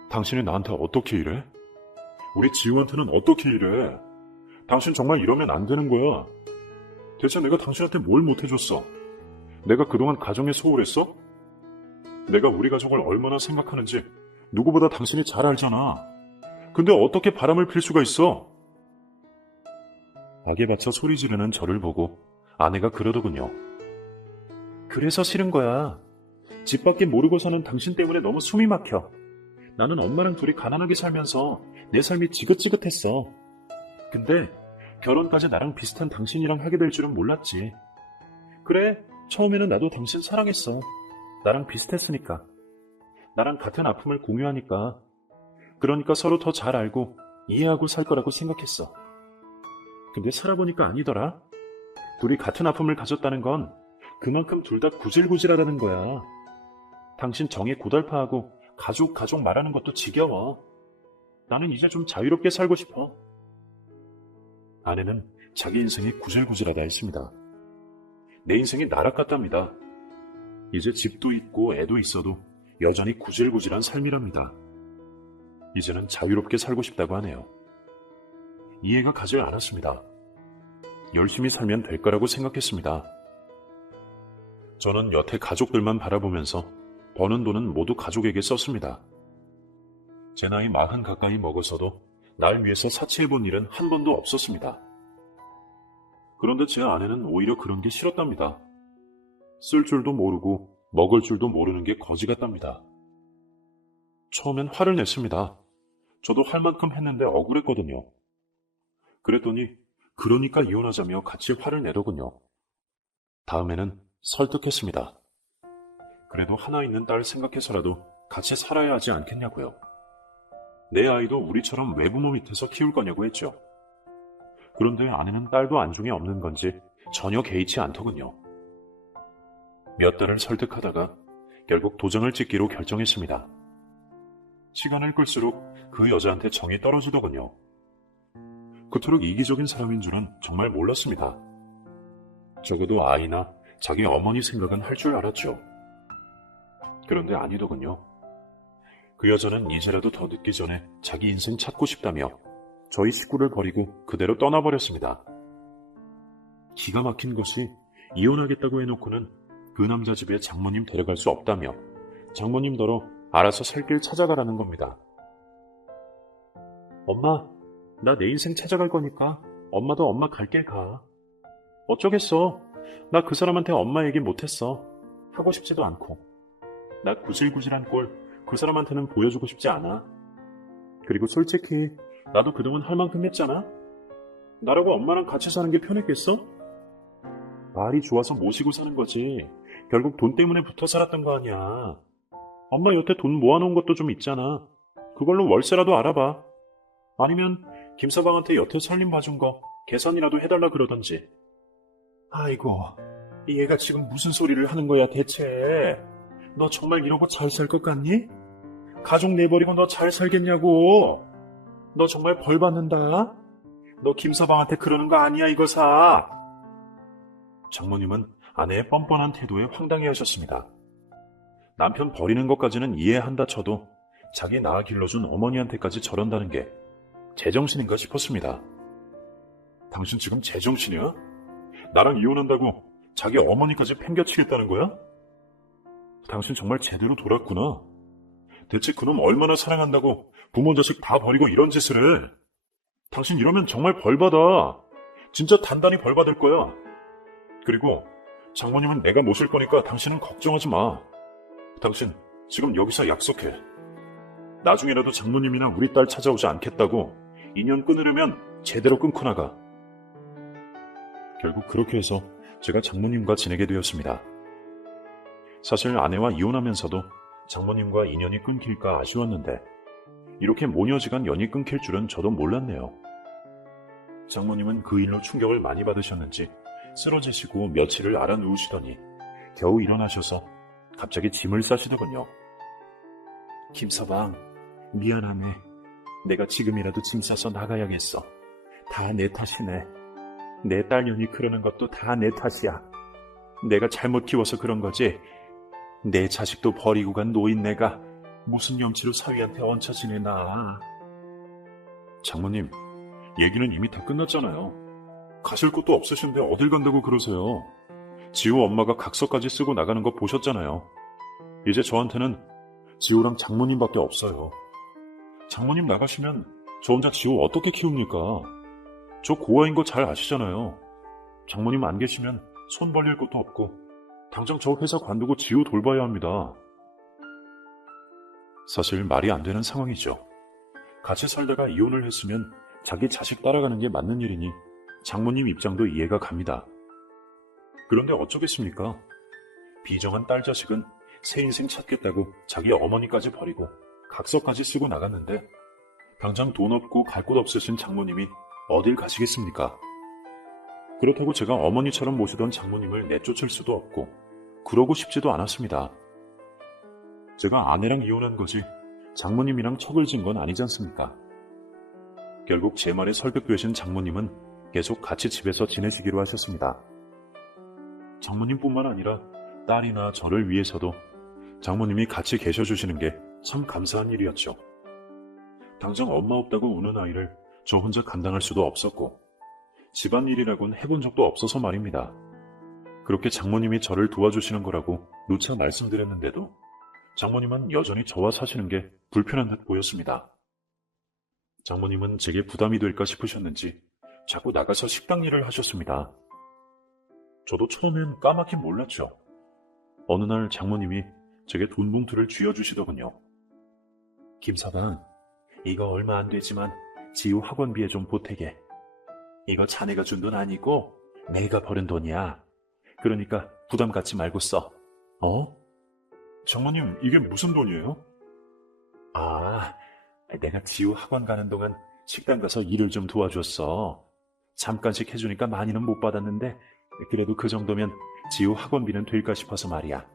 당신이 나한테 어떻게 이래? 우리 지우한테는 어떻게 이래? 당신 정말 이러면 안 되는 거야. 대체 내가 당신한테 뭘 못해줬어? 내가 그동안 가정에 소홀했어? 내가 우리 가족을 얼마나 생각하는지 누구보다 당신이 잘 알잖아. 근데 어떻게 바람을 필 수가 있어? 악에 받쳐 소리 지르는 저를 보고 아내가 그러더군요. 그래서 싫은 거야. 집 밖에 모르고 사는 당신 때문에 너무 숨이 막혀. 나는 엄마랑 둘이 가난하게 살면서 내 삶이 지긋지긋했어. 근데 결혼까지 나랑 비슷한 당신이랑 하게 될 줄은 몰랐지. 그래, 처음에는 나도 당신 사랑했어. 나랑 비슷했으니까. 나랑 같은 아픔을 공유하니까. 그러니까 서로 더 잘 알고 이해하고 살 거라고 생각했어. 근데 살아보니까 아니더라. 둘이 같은 아픔을 가졌다는 건 그만큼 둘 다 구질구질하다는 거야. 당신 정에 고달파하고 가족 말하는 것도 지겨워. 나는 이제 좀 자유롭게 살고 싶어. 아내는 자기 인생이 구질구질하다 했습니다. 내 인생이 나락 같답니다. 이제 집도 있고 애도 있어도 여전히 구질구질한 삶이랍니다. 이제는 자유롭게 살고 싶다고 하네요. 이해가 가질 않았습니다. 열심히 살면 될 거라고 생각했습니다. 저는 여태 가족들만 바라보면서 버는 돈은 모두 가족에게 썼습니다. 제 나이 40 가까이 먹어서도 날 위해서 사치해본 일은 한 번도 없었습니다. 그런데 제 아내는 오히려 그런 게 싫었답니다. 쓸 줄도 모르고 먹을 줄도 모르는 게 거지 같답니다. 처음엔 화를 냈습니다. 저도 할 만큼 했는데 억울했거든요. 그랬더니 그러니까 이혼하자며 같이 화를 내더군요. 다음에는 설득했습니다. 그래도 하나 있는 딸 생각해서라도 같이 살아야 하지 않겠냐고요. 내 아이도 우리처럼 외부모 밑에서 키울 거냐고 했죠. 그런데 아내는 딸도 안중에 없는 건지 전혀 개의치 않더군요. 몇 달을 설득하다가 결국 도장을 찍기로 결정했습니다. 시간을 끌수록 그 여자한테 정이 떨어지더군요. 그토록 이기적인 사람인 줄은 정말 몰랐습니다. 적어도 아이나 자기 어머니 생각은 할 줄 알았죠. 그런데 아니더군요. 그 여자는 이제라도 더 늦기 전에 자기 인생 찾고 싶다며 저희 식구를 버리고 그대로 떠나버렸습니다. 기가 막힌 것이 이혼하겠다고 해놓고는 그 남자 집에 장모님 데려갈 수 없다며 장모님더러 알아서 살 길 찾아가라는 겁니다. 엄마, 나 내 인생 찾아갈 거니까 엄마도 엄마 갈 길 가. 어쩌겠어. 나 그 사람한테 엄마 얘기 못했어. 하고 싶지도 않고. 나 구질구질한 꼴 그 사람한테는 보여주고 싶지 않아. 그리고 솔직히 나도 그동안 할 만큼 했잖아. 나라고 엄마랑 같이 사는 게 편했겠어? 말이 좋아서 모시고 사는 거지. 결국 돈 때문에 붙어 살았던 거 아니야. 엄마 여태 돈 모아놓은 것도 좀 있잖아. 그걸로 월세라도 알아봐. 아니면 김서방한테 여태 살림 봐준 거 계산이라도 해달라 그러던지. 아이고, 얘가 지금 무슨 소리를 하는 거야 대체. 너 정말 이러고 잘 살 것 같니? 가족 내버리고 너 잘 살겠냐고. 너 정말 벌 받는다. 너 김서방한테 그러는 거 아니야 이거사. 장모님은 아내의 뻔뻔한 태도에 황당해하셨습니다. 남편 버리는 것까지는 이해한다 쳐도 자기 낳아 길러준 어머니한테까지 저런다는 게 제정신인가 싶었습니다. 당신 지금 제정신이야? 나랑 이혼한다고 자기 어머니까지 팽겨치겠다는 거야? 당신 정말 제대로 돌았구나. 대체 그놈 얼마나 사랑한다고 부모 자식 다 버리고 이런 짓을 해. 당신 이러면 정말 벌받아. 진짜 단단히 벌받을 거야. 그리고 장모님은 내가 모실 거니까 당신은 걱정하지 마. 당신 지금 여기서 약속해. 나중에라도 장모님이나 우리 딸 찾아오지 않겠다고 인연 끊으려면 제대로 끊고 나가. 결국 그렇게 해서 제가 장모님과 지내게 되었습니다. 사실 아내와 이혼하면서도 장모님과 인연이 끊길까 아쉬웠는데 이렇게 모녀지간 연이 끊길 줄은 저도 몰랐네요. 장모님은 그 일로 충격을 많이 받으셨는지 쓰러지시고 며칠을 앓아 누우시더니 겨우 일어나셔서 갑자기 짐을 싸시더군요. 김서방, 미안하네. 내가 지금이라도 짐 싸서 나가야겠어. 다 내 탓이네. 내 딸년이 그러는 것도 다 내 탓이야. 내가 잘못 키워서 그런 거지. 내 자식도 버리고 간 노인네가 무슨 염치로 사위한테 얹혀 지내나. 장모님, 얘기는 이미 다 끝났잖아요. 가실 곳도 없으신데 어딜 간다고 그러세요. 지호 엄마가 각서까지 쓰고 나가는 거 보셨잖아요. 이제 저한테는 지호랑 장모님밖에 없어요. 장모님 나가시면 저 혼자 지호 어떻게 키웁니까? 저 고아인 거 잘 아시잖아요. 장모님 안 계시면 손 벌릴 것도 없고 당장 저 회사 관두고 지호 돌봐야 합니다. 사실 말이 안 되는 상황이죠. 같이 살다가 이혼을 했으면 자기 자식 따라가는 게 맞는 일이니 장모님 입장도 이해가 갑니다. 그런데 어쩌겠습니까? 비정한 딸 자식은 새 인생 찾겠다고 자기 어머니까지 버리고 각서까지 쓰고 나갔는데 당장 돈 없고 갈 곳 없으신 장모님이 어딜 가시겠습니까? 그렇다고 제가 어머니처럼 모시던 장모님을 내쫓을 수도 없고 그러고 싶지도 않았습니다. 제가 아내랑 이혼한 거지 장모님이랑 척을 진 건 아니지 않습니까? 결국 제 말에 설득되신 장모님은 계속 같이 집에서 지내시기로 하셨습니다. 장모님뿐만 아니라 딸이나 저를 위해서도 장모님이 같이 계셔주시는 게 참 감사한 일이었죠. 당장 엄마 없다고 우는 아이를 저 혼자 감당할 수도 없었고 집안일이라곤 해본 적도 없어서 말입니다. 그렇게 장모님이 저를 도와주시는 거라고 누차 말씀드렸는데도 장모님은 여전히 저와 사시는 게 불편한 듯 보였습니다. 장모님은 제게 부담이 될까 싶으셨는지 자꾸 나가서 식당 일을 하셨습니다. 저도 처음엔 까맣게 몰랐죠. 어느 날 장모님이 제게 돈 봉투를 쥐어주시더군요. 김서방, 이거 얼마 안 되지만 지우 학원비에 좀 보태게. 이거 자네가 준 돈 아니고 내가 버는 돈이야. 그러니까 부담 갖지 말고 써. 어? 장모님, 이게 무슨 돈이에요? 아, 내가 지우 학원 가는 동안 식당 가서 일을 좀 도와줬어. 잠깐씩 해주니까 많이는 못 받았는데 그래도 그 정도면 지우 학원비는 될까 싶어서 말이야.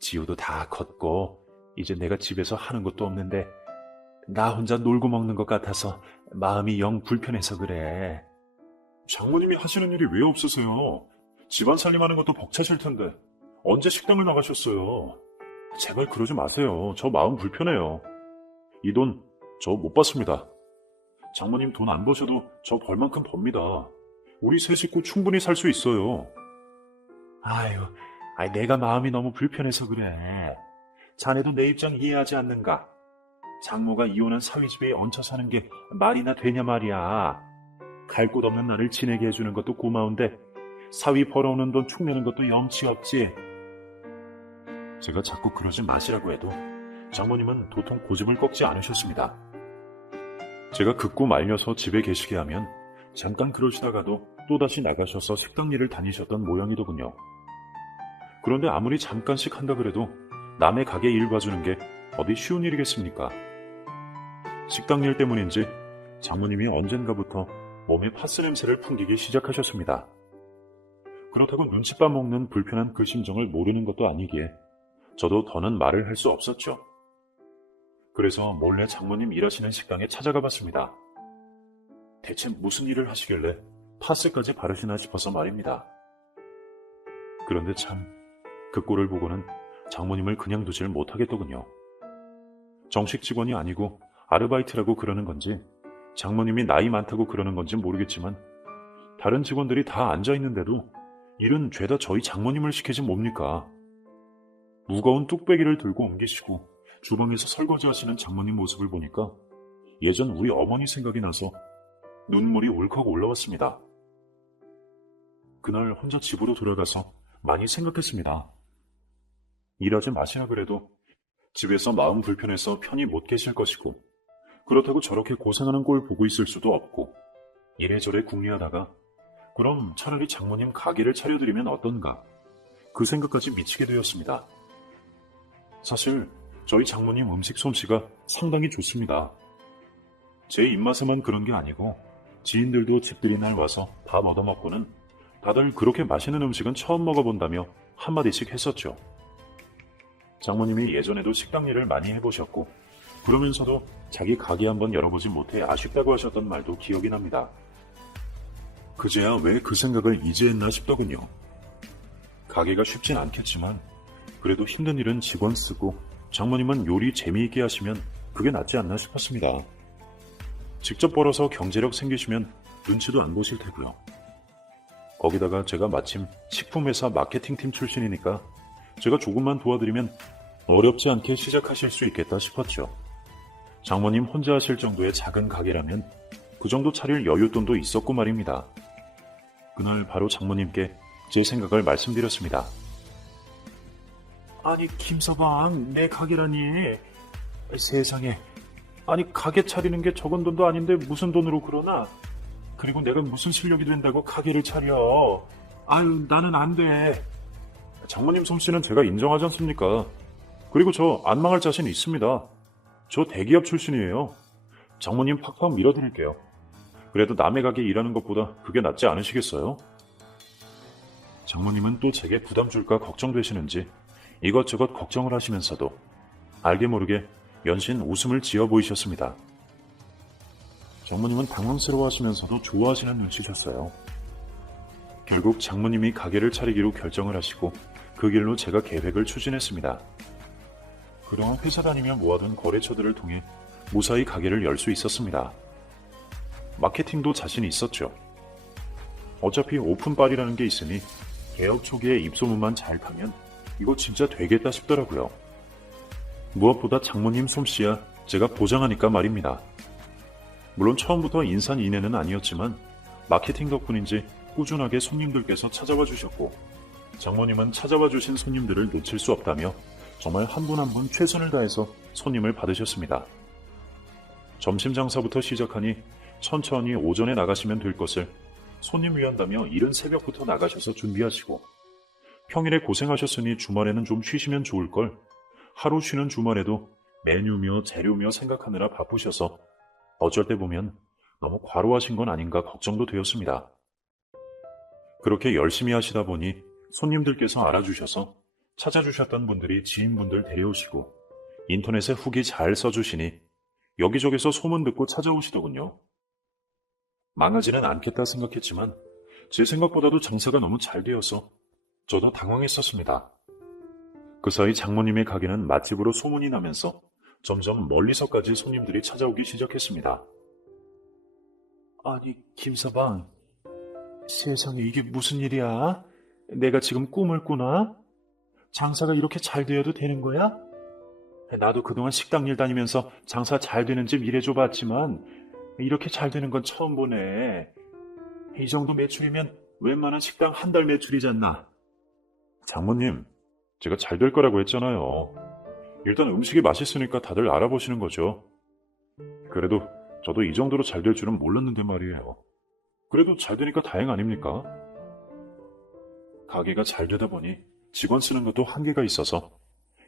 지우도 다 컸고 이제 내가 집에서 하는 것도 없는데 나 혼자 놀고 먹는 것 같아서 마음이 영 불편해서 그래. 장모님이 하시는 일이 왜 없으세요? 집안 살림하는 것도 벅차실 텐데 언제 식당을 나가셨어요? 제발 그러지 마세요. 저 마음 불편해요. 이 돈 저 못 받습니다. 장모님 돈 안 버셔도 저 벌 만큼 법니다. 우리 세 식구 충분히 살 수 있어요. 아유, 내가 마음이 너무 불편해서 그래. 자네도 내 입장 이해하지 않는가? 장모가 이혼한 사위 집에 얹혀 사는 게 말이나 되냐 말이야. 갈 곳 없는 나를 지내게 해주는 것도 고마운데 사위 벌어오는 돈 축내는 것도 염치 없지. 제가 자꾸 그러지 마시라고 해도 장모님은 도통 고집을 꺾지 않으셨습니다. 제가 극구 말려서 집에 계시게 하면 잠깐 그러시다가도 또다시 나가셔서 식당 일을 다니셨던 모양이더군요. 그런데 아무리 잠깐씩 한다 그래도 남의 가게 일 봐주는 게 어디 쉬운 일이겠습니까? 식당 일 때문인지 장모님이 언젠가부터 몸에 파스 냄새를 풍기기 시작하셨습니다. 그렇다고 눈칫밥 먹는 불편한 그 심정을 모르는 것도 아니기에 저도 더는 말을 할 수 없었죠. 그래서 몰래 장모님 일하시는 식당에 찾아가 봤습니다. 대체 무슨 일을 하시길래 파스까지 바르시나 싶어서 말입니다. 그런데 참 그 꼴을 보고는 장모님을 그냥 두질 못하겠더군요. 정식 직원이 아니고 아르바이트라고 그러는 건지 장모님이 나이 많다고 그러는 건지 모르겠지만 다른 직원들이 다 앉아있는데도 일은 죄다 저희 장모님을 시키지 뭡니까? 무거운 뚝배기를 들고 옮기시고 주방에서 설거지 하시는 장모님 모습을 보니까 예전 우리 어머니 생각이 나서 눈물이 울컥 올라왔습니다. 그날 혼자 집으로 돌아가서 많이 생각했습니다. 일하지 마시나 그래도 집에서 마음 불편해서 편히 못 계실 것이고 그렇다고 저렇게 고생하는 꼴 보고 있을 수도 없고 이래저래 궁리하다가 그럼 차라리 장모님 가게를 차려드리면 어떤가 그 생각까지 미치게 되었습니다. 사실 저희 장모님 음식 솜씨가 상당히 좋습니다. 제 입맛에만 그런 게 아니고 지인들도 집들이 날 와서 밥 얻어먹고는 다들 그렇게 맛있는 음식은 처음 먹어본다며 한마디씩 했었죠. 장모님이 예전에도 식당 일을 많이 해보셨고 그러면서도 자기 가게 한번 열어보지 못해 아쉽다고 하셨던 말도 기억이 납니다. 그제야 왜 그 생각을 이제 했나 싶더군요. 가게가 쉽진 않겠지만 그래도 힘든 일은 직원 쓰고 장모님은 요리 재미있게 하시면 그게 낫지 않나 싶었습니다. 직접 벌어서 경제력 생기시면 눈치도 안 보실 테고요. 거기다가 제가 마침 식품회사 마케팅팀 출신이니까 제가 조금만 도와드리면 어렵지 않게 시작하실 수 있겠다 싶었죠. 장모님 혼자 하실 정도의 작은 가게라면 그 정도 차릴 여윳돈도 있었고 말입니다. 그날 바로 장모님께 제 생각을 말씀드렸습니다. 아니 김서방, 내 가게라니. 세상에, 아니 가게 차리는 게 적은 돈도 아닌데 무슨 돈으로 그러나? 그리고 내가 무슨 실력이 된다고 가게를 차려. 아유, 나는 안 돼. 장모님 솜씨는 제가 인정하지 않습니까? 그리고 저 안 망할 자신 있습니다. 저 대기업 출신이에요. 장모님 팍팍 밀어드릴게요. 그래도 남의 가게 일하는 것보다 그게 낫지 않으시겠어요? 장모님은 또 제게 부담 줄까 걱정되시는지 이것저것 걱정을 하시면서도 알게 모르게 연신 웃음을 지어 보이셨습니다. 장모님은 당황스러워하시면서도 좋아하시는 눈치셨어요. 결국 장모님이 가게를 차리기로 결정을 하시고 그 길로 제가 계획을 추진했습니다. 그동안 회사 다니며 모아둔 거래처들을 통해 무사히 가게를 열 수 있었습니다. 마케팅도 자신이 있었죠. 어차피 오픈빨이라는 게 있으니 개업 초기에 입소문만 잘 타면 이거 진짜 되겠다 싶더라고요. 무엇보다 장모님 솜씨야 제가 보장하니까 말입니다. 물론 처음부터 인산인해는 아니었지만 마케팅 덕분인지 꾸준하게 손님들께서 찾아와 주셨고 장모님은 찾아와 주신 손님들을 놓칠 수 없다며 정말 한 분 한 분 최선을 다해서 손님을 받으셨습니다. 점심 장사부터 시작하니 천천히 오전에 나가시면 될 것을 손님 위한다며 이른 새벽부터 나가셔서 준비하시고 평일에 고생하셨으니 주말에는 좀 쉬시면 좋을걸 하루 쉬는 주말에도 메뉴며 재료며 생각하느라 바쁘셔서 어쩔 때 보면 너무 과로하신 건 아닌가 걱정도 되었습니다. 그렇게 열심히 하시다 보니 손님들께서 알아주셔서 찾아주셨던 분들이 지인분들 데려오시고 인터넷에 후기 잘 써주시니 여기저기서 소문 듣고 찾아오시더군요. 망하지는 않겠다 생각했지만 제 생각보다도 장사가 너무 잘 되어서 저도 당황했었습니다. 그 사이 장모님의 가게는 맛집으로 소문이 나면서 점점 멀리서까지 손님들이 찾아오기 시작했습니다. 아니, 김서방, 세상에 이게 무슨 일이야? 내가 지금 꿈을 꾸나? 장사가 이렇게 잘 되어도 되는 거야? 나도 그동안 식당 일 다니면서 장사 잘 되는 집 일해줘 봤지만 이렇게 잘 되는 건 처음 보네. 이 정도 매출이면 웬만한 식당 한 달 매출이잖나. 장모님, 제가 잘 될 거라고 했잖아요. 일단 음식이 맛있으니까 다들 알아보시는 거죠. 그래도 저도 이 정도로 잘 될 줄은 몰랐는데 말이에요. 그래도 잘 되니까 다행 아닙니까? 가게가 잘 되다 보니 직원 쓰는 것도 한계가 있어서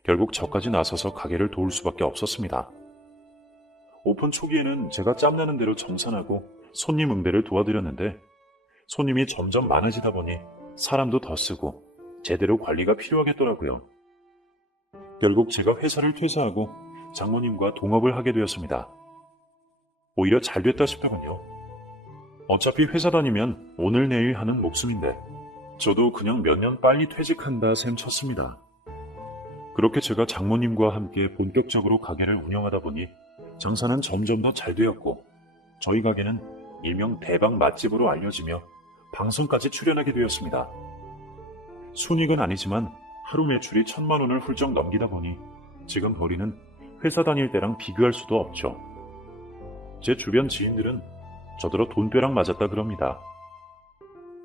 결국 저까지 나서서 가게를 도울 수밖에 없었습니다. 오픈 초기에는 제가 짬나는 대로 정산하고 손님 응대를 도와드렸는데 손님이 점점 많아지다 보니 사람도 더 쓰고 제대로 관리가 필요하겠더라고요. 결국 제가 회사를 퇴사하고 장모님과 동업을 하게 되었습니다. 오히려 잘 됐다 싶더군요. 어차피 회사 다니면 오늘 내일 하는 목숨인데 저도 그냥 몇 년 빨리 퇴직한다 셈 쳤습니다. 그렇게 제가 장모님과 함께 본격적으로 가게를 운영하다 보니 장사는 점점 더 잘 되었고 저희 가게는 일명 대박 맛집으로 알려지며 방송까지 출연하게 되었습니다. 순이익은 아니지만 하루 매출이 1,000만 원을 훌쩍 넘기다 보니 지금 벌이는 회사 다닐 때랑 비교할 수도 없죠. 제 주변 지인들은 저더러 돈벼락 맞았다 그럽니다.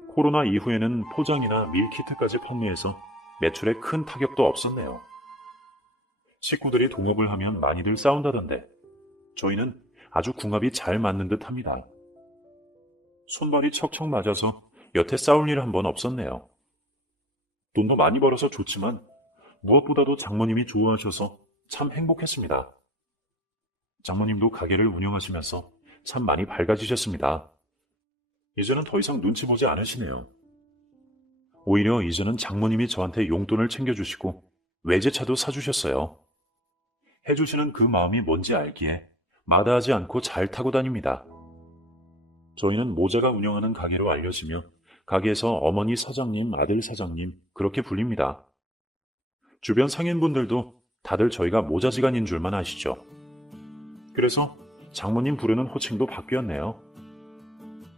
코로나 이후에는 포장이나 밀키트까지 판매해서 매출에 큰 타격도 없었네요. 식구들이 동업을 하면 많이들 싸운다던데 저희는 아주 궁합이 잘 맞는 듯 합니다. 손발이 척척 맞아서 여태 싸울 일 한 번 없었네요. 돈도 많이 벌어서 좋지만 무엇보다도 장모님이 좋아하셔서 참 행복했습니다. 장모님도 가게를 운영하시면서 참 많이 밝아지셨습니다. 이제는 더 이상 눈치 보지 않으시네요. 오히려 이제는 장모님이 저한테 용돈을 챙겨주시고 외제차도 사주셨어요. 해주시는 그 마음이 뭔지 알기에 마다하지 않고 잘 타고 다닙니다. 저희는 모자가 운영하는 가게로 알려지며 가게에서 어머니 사장님, 아들 사장님 그렇게 불립니다. 주변 상인분들도 다들 저희가 모자지간인 줄만 아시죠. 그래서 장모님 부르는 호칭도 바뀌었네요.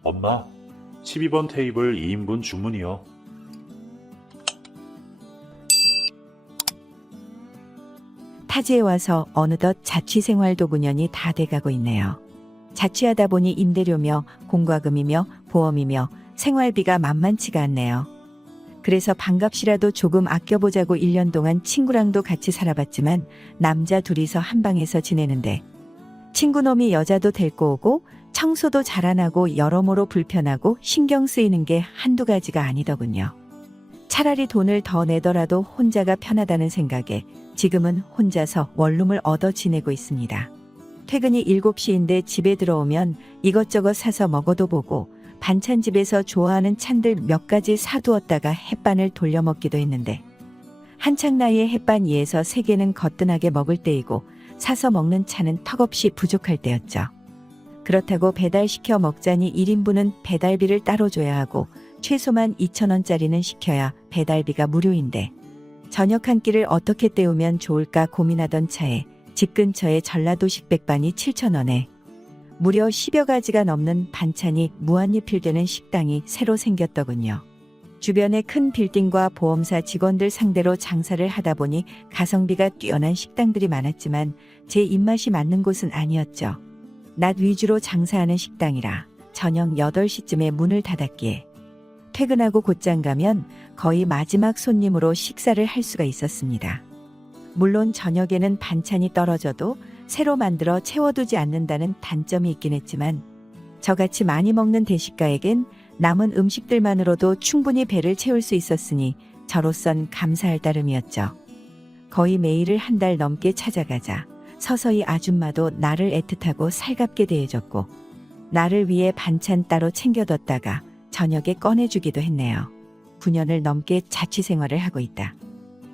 엄마, 12번 테이블 2인분 주문이요. 타지에 와서 어느덧 자취생활도 9년이 다 돼가고 있네요. 자취하다 보니 임대료며 공과금이며 보험이며 생활비가 만만치가 않네요. 그래서 반값이라도 조금 아껴보자고 1년 동안 친구랑도 같이 살아봤지만 남자 둘이서 한 방에서 지내는데 친구놈이 여자도 데리고 오고 청소도 잘 안 하고 여러모로 불편하고 신경 쓰이는 게 한두 가지가 아니더군요. 차라리 돈을 더 내더라도 혼자가 편하다는 생각에 지금은 혼자서 원룸을 얻어 지내고 있습니다. 퇴근이 7시인데 집에 들어오면 이것저것 사서 먹어도 보고 반찬집에서 좋아하는 찬들 몇 가지 사두었다가 햇반을 돌려 먹기도 했는데 한창 나이에 햇반 2에서 3개는 거뜬하게 먹을 때이고 사서 먹는 차는 턱없이 부족할 때였죠. 그렇다고 배달시켜 먹자니 1인분은 배달비를 따로 줘야 하고 최소만 2,000원짜리는 시켜야 배달비가 무료인데 저녁 한 끼를 어떻게 때우면 좋을까 고민하던 차에 집 근처에 전라도식 백반이 7,000원에 무려 10여 가지가 넘는 반찬이 무한리필되는 식당이 새로 생겼더군요. 주변에 큰 빌딩과 보험사 직원들 상대로 장사를 하다 보니 가성비가 뛰어난 식당들이 많았지만 제 입맛이 맞는 곳은 아니었죠. 낮 위주로 장사하는 식당이라 저녁 8시쯤에 문을 닫았기에 퇴근하고 곧장 가면 거의 마지막 손님으로 식사를 할 수가 있었습니다. 물론 저녁에는 반찬이 떨어져도 새로 만들어 채워두지 않는다는 단점이 있긴 했지만 저같이 많이 먹는 대식가에겐 남은 음식들만으로도 충분히 배를 채울 수 있었으니 저로선 감사할 따름이었죠. 거의 매일을 한 달 넘게 찾아가자 서서히 아줌마도 나를 애틋하고 살갑게 대해줬고 나를 위해 반찬 따로 챙겨뒀다가 저녁에 꺼내주기도 했네요. 9년을 넘게 자취 생활을 하고 있다.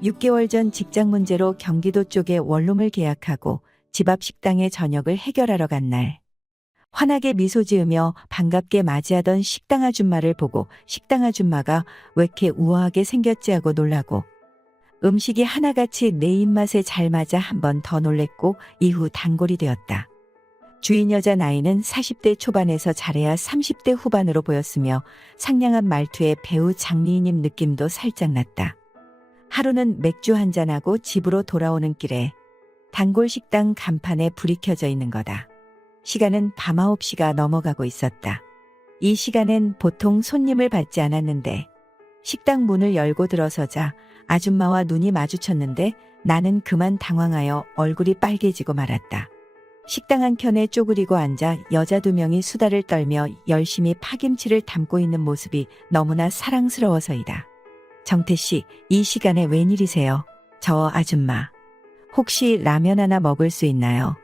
6개월 전 직장 문제로 경기도 쪽에 원룸을 계약하고 집 앞 식당에 저녁을 해결하러 간 날. 환하게 미소 지으며 반갑게 맞이하던 식당 아줌마를 보고 식당 아줌마가 왜 이렇게 우아하게 생겼지 하고 놀라고 음식이 하나같이 내 입맛에 잘 맞아 한 번 더 놀랬고 이후 단골이 되었다. 주인 여자 나이는 40대 초반에서 잘해야 30대 후반으로 보였으며 상냥한 말투에 배우 장미희님 느낌도 살짝 났다. 하루는 맥주 한잔하고 집으로 돌아오는 길에 단골 식당 간판에 불이 켜져 있는 거다. 시간은 밤 9시가 넘어가고 있었다. 이 시간엔 보통 손님을 받지 않았는데 식당 문을 열고 들어서자 아줌마와 눈이 마주쳤는데 나는 그만 당황하여 얼굴이 빨개지고 말았다. 식당 한켠에 쪼그리고 앉아 여자 2명이 수다를 떨며 열심히 파김치를 담고 있는 모습이 너무나 사랑스러워서이다. 정태 씨, 이 시간에 웬일이세요? 저 아줌마. 혹시 라면 하나 먹을 수 있나요?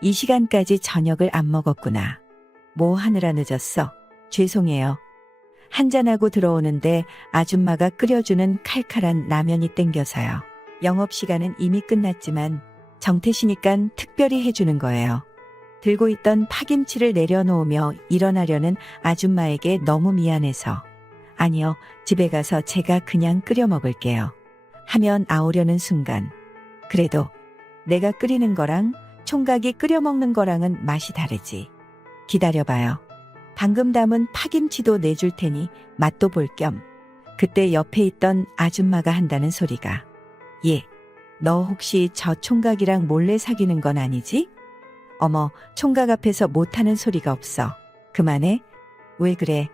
이 시간까지 저녁을 안 먹었구나. 뭐 하느라 늦었어? 죄송해요. 한잔하고 들어오는데 아줌마가 끓여주는 칼칼한 라면이 땡겨서요. 영업시간은 이미 끝났지만 정태시니깐 특별히 해주는 거예요. 들고 있던 파김치를 내려놓으며 일어나려는 아줌마에게 너무 미안해서 아니요, 집에 가서 제가 그냥 끓여 먹을게요. 하면 아우려는 순간 그래도 내가 끓이는 거랑 총각이 끓여 먹는 거랑은 맛이 다르지. 기다려봐요. 방금 담은 파김치도 내줄 테니 맛도 볼 겸 그때 옆에 있던 아줌마가 한다는 소리가 예, 너 혹시 저 총각이랑 몰래 사귀는 건 아니지? 어머, 총각 앞에서 못하는 소리가 없어. 그만해. 왜 그래?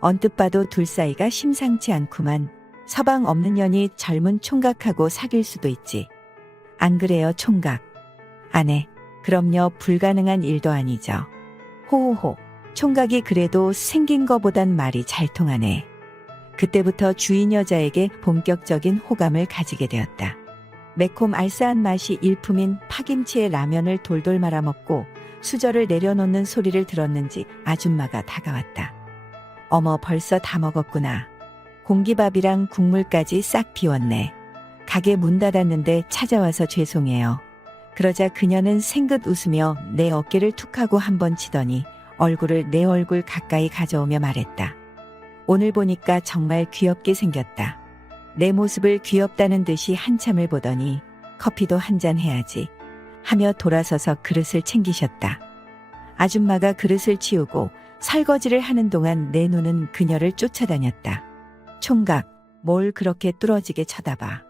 언뜻 봐도 둘 사이가 심상치 않구만. 서방 없는 년이 젊은 총각하고 사귈 수도 있지. 안 그래요, 총각? 안 해. 그럼요, 불가능한 일도 아니죠. 호호호. 총각이 그래도 생긴 거보단 말이 잘 통하네. 그때부터 주인 여자에게 본격적인 호감을 가지게 되었다. 매콤 알싸한 맛이 일품인 파김치에 라면을 돌돌 말아 먹고 수저를 내려놓는 소리를 들었는지 아줌마가 다가왔다. 어머, 벌써 다 먹었구나. 공기밥이랑 국물까지 싹 비웠네. 가게 문 닫았는데 찾아와서 죄송해요. 그러자 그녀는 생긋 웃으며 내 어깨를 툭 하고 한 번 치더니 얼굴을 내 얼굴 가까이 가져오며 말했다. 오늘 보니까 정말 귀엽게 생겼다. 내 모습을 귀엽다는 듯이 한참을 보더니 커피도 한 잔 해야지 하며 돌아서서 그릇을 챙기셨다. 아줌마가 그릇을 치우고 설거지를 하는 동안 내 눈은 그녀를 쫓아다녔다. 총각, 뭘 그렇게 뚫어지게 쳐다봐.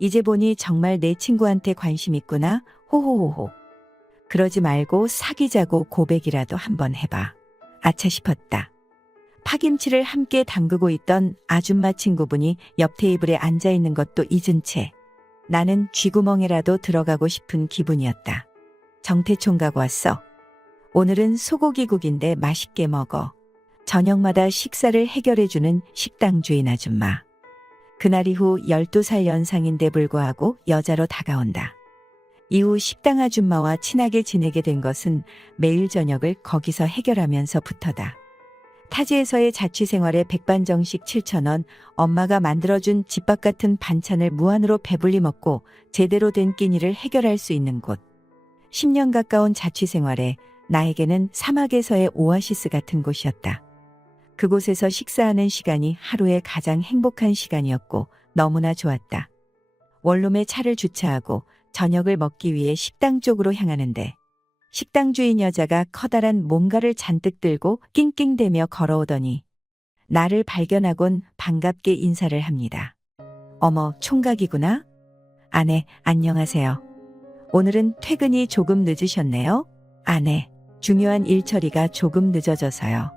이제 보니 정말 내 친구한테 관심 있구나. 호호호호. 그러지 말고 사귀자고 고백이라도 한번 해봐. 아차 싶었다. 파김치를 함께 담그고 있던 아줌마 친구분이 옆 테이블에 앉아 있는 것도 잊은 채 나는 쥐구멍에라도 들어가고 싶은 기분이었다. 정태 총각 왔어. 오늘은 소고기국인데 맛있게 먹어. 저녁마다 식사를 해결해주는 식당 주인 아줌마. 그날 이후 12살 연상인데 불구하고 여자로 다가온다. 이후 식당 아줌마와 친하게 지내게 된 것은 매일 저녁을 거기서 해결하면서부터다. 타지에서의 자취생활에 백반정식 7,000원, 엄마가 만들어준 집밥 같은 반찬을 무한으로 배불리 먹고 제대로 된 끼니를 해결할 수 있는 곳. 10년 가까운 자취생활에 나에게는 사막에서의 오아시스 같은 곳이었다. 그곳에서 식사하는 시간이 하루의 가장 행복한 시간이었고 너무나 좋았다. 원룸에 차를 주차하고 저녁을 먹기 위해 식당 쪽으로 향하는데 식당 주인 여자가 커다란 뭔가를 잔뜩 들고 낑낑대며 걸어오더니 나를 발견하곤 반갑게 인사를 합니다. 어머, 총각이구나? 아내, 안녕하세요. 오늘은 퇴근이 조금 늦으셨네요? 아내, 중요한 일 처리가 조금 늦어져서요.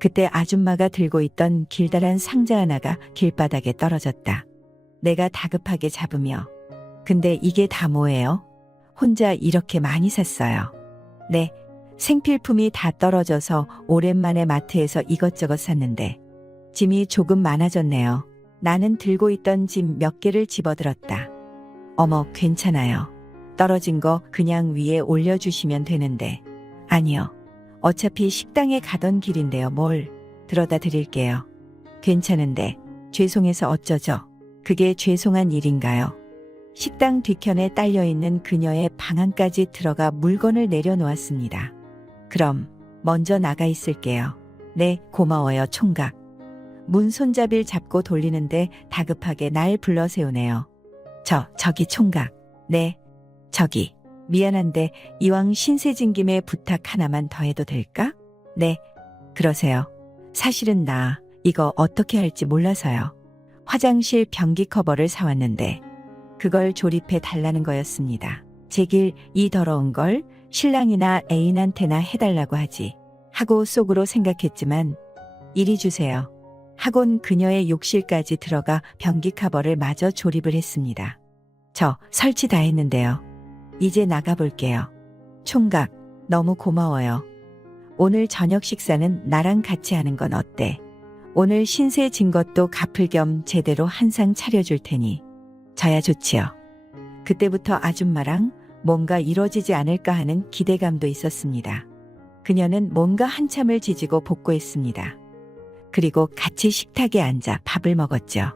그때 아줌마가 들고 있던 길다란 상자 하나가 길바닥에 떨어졌다. 내가 다급하게 잡으며 근데 이게 다 뭐예요? 혼자 이렇게 많이 샀어요. 네, 생필품이 다 떨어져서 오랜만에 마트에서 이것저것 샀는데 짐이 조금 많아졌네요. 나는 들고 있던 짐 몇 개를 집어들었다. 어머, 괜찮아요. 떨어진 거 그냥 위에 올려주시면 되는데. 아니요. 어차피 식당에 가던 길인데요. 뭘 들어다 드릴게요. 괜찮은데 죄송해서 어쩌죠? 그게 죄송한 일인가요? 식당 뒤편에 딸려있는 그녀의 방 안까지 들어가 물건을 내려놓았습니다. 그럼 먼저 나가 있을게요. 네, 고마워요, 총각. 문 손잡이를 잡고 돌리는데 다급하게 날 불러 세우네요. 저기 총각. 네, 저기. 미안한데 이왕 신세진 김에 부탁 하나만 더 해도 될까? 네, 그러세요. 사실은 나 이거 어떻게 할지 몰라서요. 화장실 변기 커버를 사왔는데 그걸 조립해 달라는 거였습니다. 제길 이 더러운 걸 신랑이나 애인한테나 해달라고 하지 하고 속으로 생각했지만 이리 주세요. 하곤 그녀의 욕실까지 들어가 변기 커버를 마저 조립을 했습니다. 저 설치 다 했는데요. 이제 나가볼게요. 총각, 너무 고마워요. 오늘 저녁 식사는 나랑 같이 하는 건 어때? 오늘 신세 진 것도 갚을 겸 제대로 한 상 차려줄 테니. 저야 좋지요. 그때부터 아줌마랑 뭔가 이뤄지지 않을까 하는 기대감도 있었습니다. 그녀는 뭔가 한참을 지지고 복구했습니다. 그리고 같이 식탁에 앉아 밥을 먹었죠.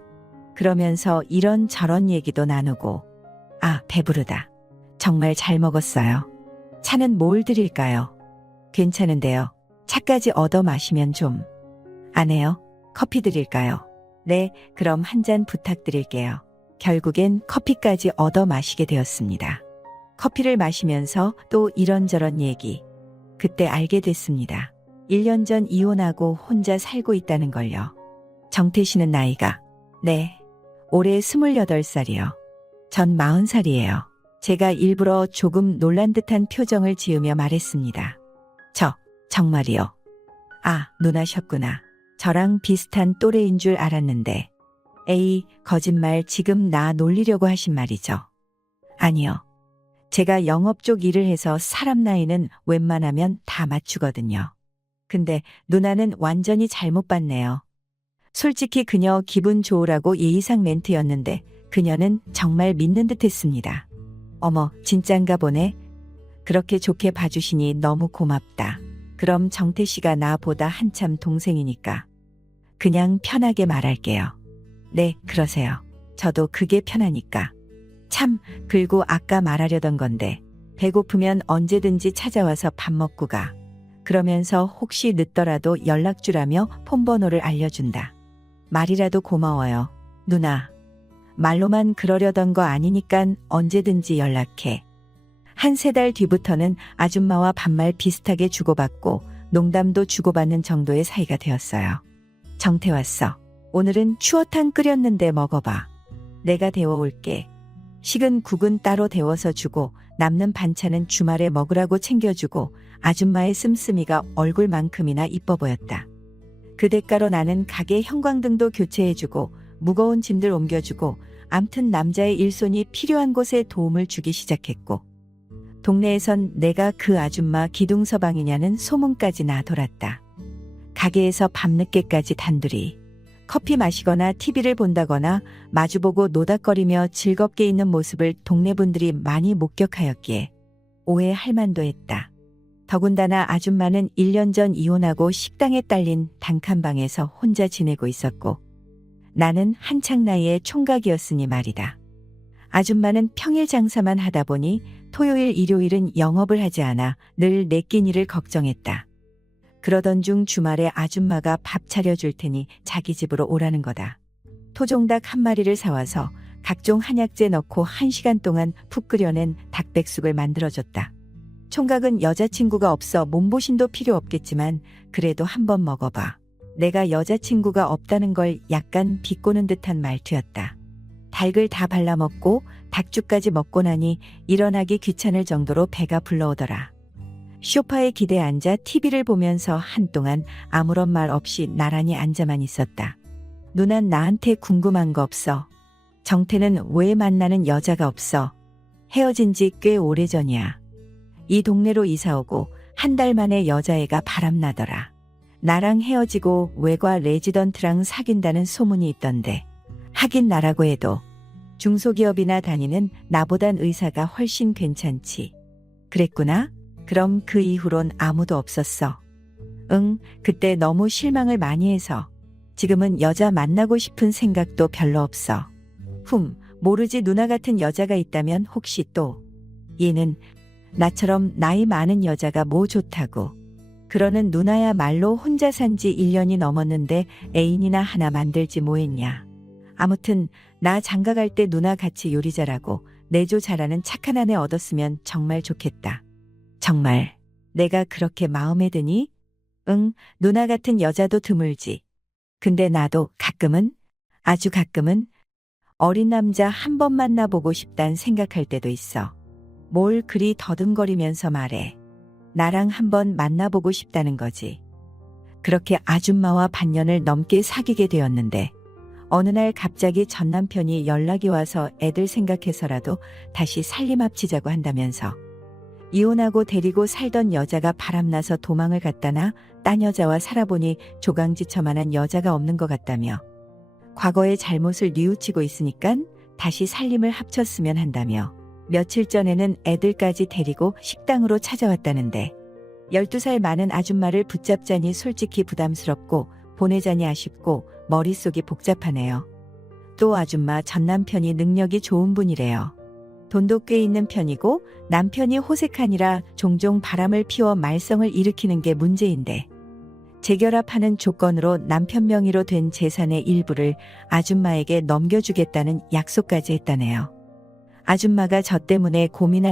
그러면서 이런저런 얘기도 나누고 아, 배부르다. 정말 잘 먹었어요. 차는 뭘 드릴까요? 괜찮은데요. 차까지 얻어 마시면 좀. 안 해요? 커피 드릴까요? 네, 그럼 한 잔 부탁드릴게요. 결국엔 커피까지 얻어 마시게 되었습니다. 커피를 마시면서 또 이런저런 얘기. 그때 알게 됐습니다. 1년 전 이혼하고 혼자 살고 있다는 걸요. 정태 씨는 나이가 네, 올해 28살이요. 전 40살이에요. 제가 일부러 조금 놀란 듯한 표정을 지으며 말했습니다. 정말이요? 아, 누나셨구나. 저랑 비슷한 또래인 줄 알았는데. 에이, 거짓말 지금 나 놀리려고 하신 말이죠. 아니요. 제가 영업 쪽 일을 해서 사람 나이는 웬만하면 다 맞추거든요. 근데 누나는 완전히 잘못 봤네요. 솔직히 그녀 기분 좋으라고 예의상 멘트였는데 그녀는 정말 믿는 듯 했습니다. 어머, 진짠가 보네. 그렇게 좋게 봐주시니 너무 고맙다. 그럼 정태 씨가 나보다 한참 동생이니까 그냥 편하게 말할게요. 네, 그러세요. 저도 그게 편하니까. 참, 그리고 아까 말하려던 건데 배고프면 언제든지 찾아와서 밥 먹고 가. 그러면서 혹시 늦더라도 연락 주라며 폰번호를 알려준다. 말이라도 고마워요. 누나. 말로만 그러려던 거 아니니깐 언제든지 연락해. 한 3달 뒤부터는 아줌마와 반말 비슷하게 주고받고 농담도 주고받는 정도의 사이가 되었어요. 정태 왔어. 오늘은 추어탕 끓였는데 먹어봐. 내가 데워올게. 식은 국은 따로 데워서 주고 남는 반찬은 주말에 먹으라고 챙겨주고 아줌마의 씀씀이가 얼굴만큼이나 이뻐 보였다. 그 대가로 나는 가게 형광등도 교체해주고 무거운 짐들 옮겨주고 암튼 남자의 일손이 필요한 곳에 도움을 주기 시작했고 동네에선 내가 그 아줌마 기둥서방이냐는 소문까지 나 돌았다. 가게에서 밤늦게까지 단둘이 커피 마시거나 TV를 본다거나 마주보고 노닥거리며 즐겁게 있는 모습을 동네 분들이 많이 목격하였기에 오해할 만도 했다. 더군다나 아줌마는 1년 전 이혼하고 식당에 딸린 단칸방에서 혼자 지내고 있었고 나는 한창 나이에 총각이었으니 말이다. 아줌마는 평일 장사만 하다 보니 토요일 일요일은 영업을 하지 않아 늘 내 끼니를 걱정했다. 그러던 중 주말에 아줌마가 밥 차려줄 테니 자기 집으로 오라는 거다. 토종닭 한 마리를 사와서 각종 한약재 넣고 1시간 동안 푹 끓여낸 닭백숙을 만들어줬다. 총각은 여자친구가 없어 몸보신도 필요 없겠지만 그래도 한번 먹어봐. 내가 여자친구가 없다는 걸 약간 비꼬는 듯한 말투였다. 닭을 다 발라먹고 닭죽까지 먹고 나니 일어나기 귀찮을 정도로 배가 불러오더라. 소파에 기대 앉아 TV를 보면서 한동안 아무런 말 없이 나란히 앉아만 있었다. 누난 나한테 궁금한 거 없어? 정태는 왜 만나는 여자가 없어? 헤어진 지 꽤 오래전이야. 이 동네로 이사오고 한 달 만에 여자애가 바람나더라. 나랑 헤어지고 외과 레지던트랑 사귄다는 소문이 있던데. 하긴 나라고 해도 중소기업이나 다니는 나보단 의사가 훨씬 괜찮지. 그랬구나? 그럼 그 이후론 아무도 없었어. 응, 그때 너무 실망을 많이 해서. 지금은 여자 만나고 싶은 생각도 별로 없어. 모르지 누나 같은 여자가 있다면 혹시 또. 얘는 나처럼 나이 많은 여자가 뭐 좋다고. 그러는 누나야말로 혼자 산 지 1년이 넘었는데 애인이나 하나 만들지 뭐했냐. 아무튼 나 장가 갈 때 누나 같이 요리 잘하고 내조 잘하는 착한 아내 얻었으면 정말 좋겠다. 정말 내가 그렇게 마음에 드니? 응, 누나 같은 여자도 드물지. 근데 나도 가끔은, 아주 가끔은 어린 남자 한 번 만나보고 싶단 생각할 때도 있어. 뭘 그리 더듬거리면서 말해. 나랑 한번 만나보고 싶다는 거지. 그렇게 아줌마와 반년을 넘게 사귀게 되었는데 어느 날 갑자기 전 남편이 연락이 와서 애들 생각해서라도 다시 살림 합치자고 한다면서 이혼하고 데리고 살던 여자가 바람나서 도망을 갔다나 딴 여자와 살아보니 조강지처만한 여자가 없는 것 같다며 과거의 잘못을 뉘우치고 있으니깐 다시 살림을 합쳤으면 한다며 며칠 전에는 애들까지 데리고 식당으로 찾아왔다는데 12살 많은 아줌마를 붙잡자니 솔직히 부담스럽고 보내자니 아쉽고 머릿속이 복잡하네요. 또 아줌마 전 남편이 능력이 좋은 분이래요. 돈도 꽤 있는 편이고 남편이 호색하니라 종종 바람을 피워 말썽을 일으키는 게 문제인데 재결합하는 조건으로 남편 명의로 된 재산의 일부를 아줌마에게 넘겨주겠다는 약속까지 했다네요. 아줌마가 저 때문에 고민하는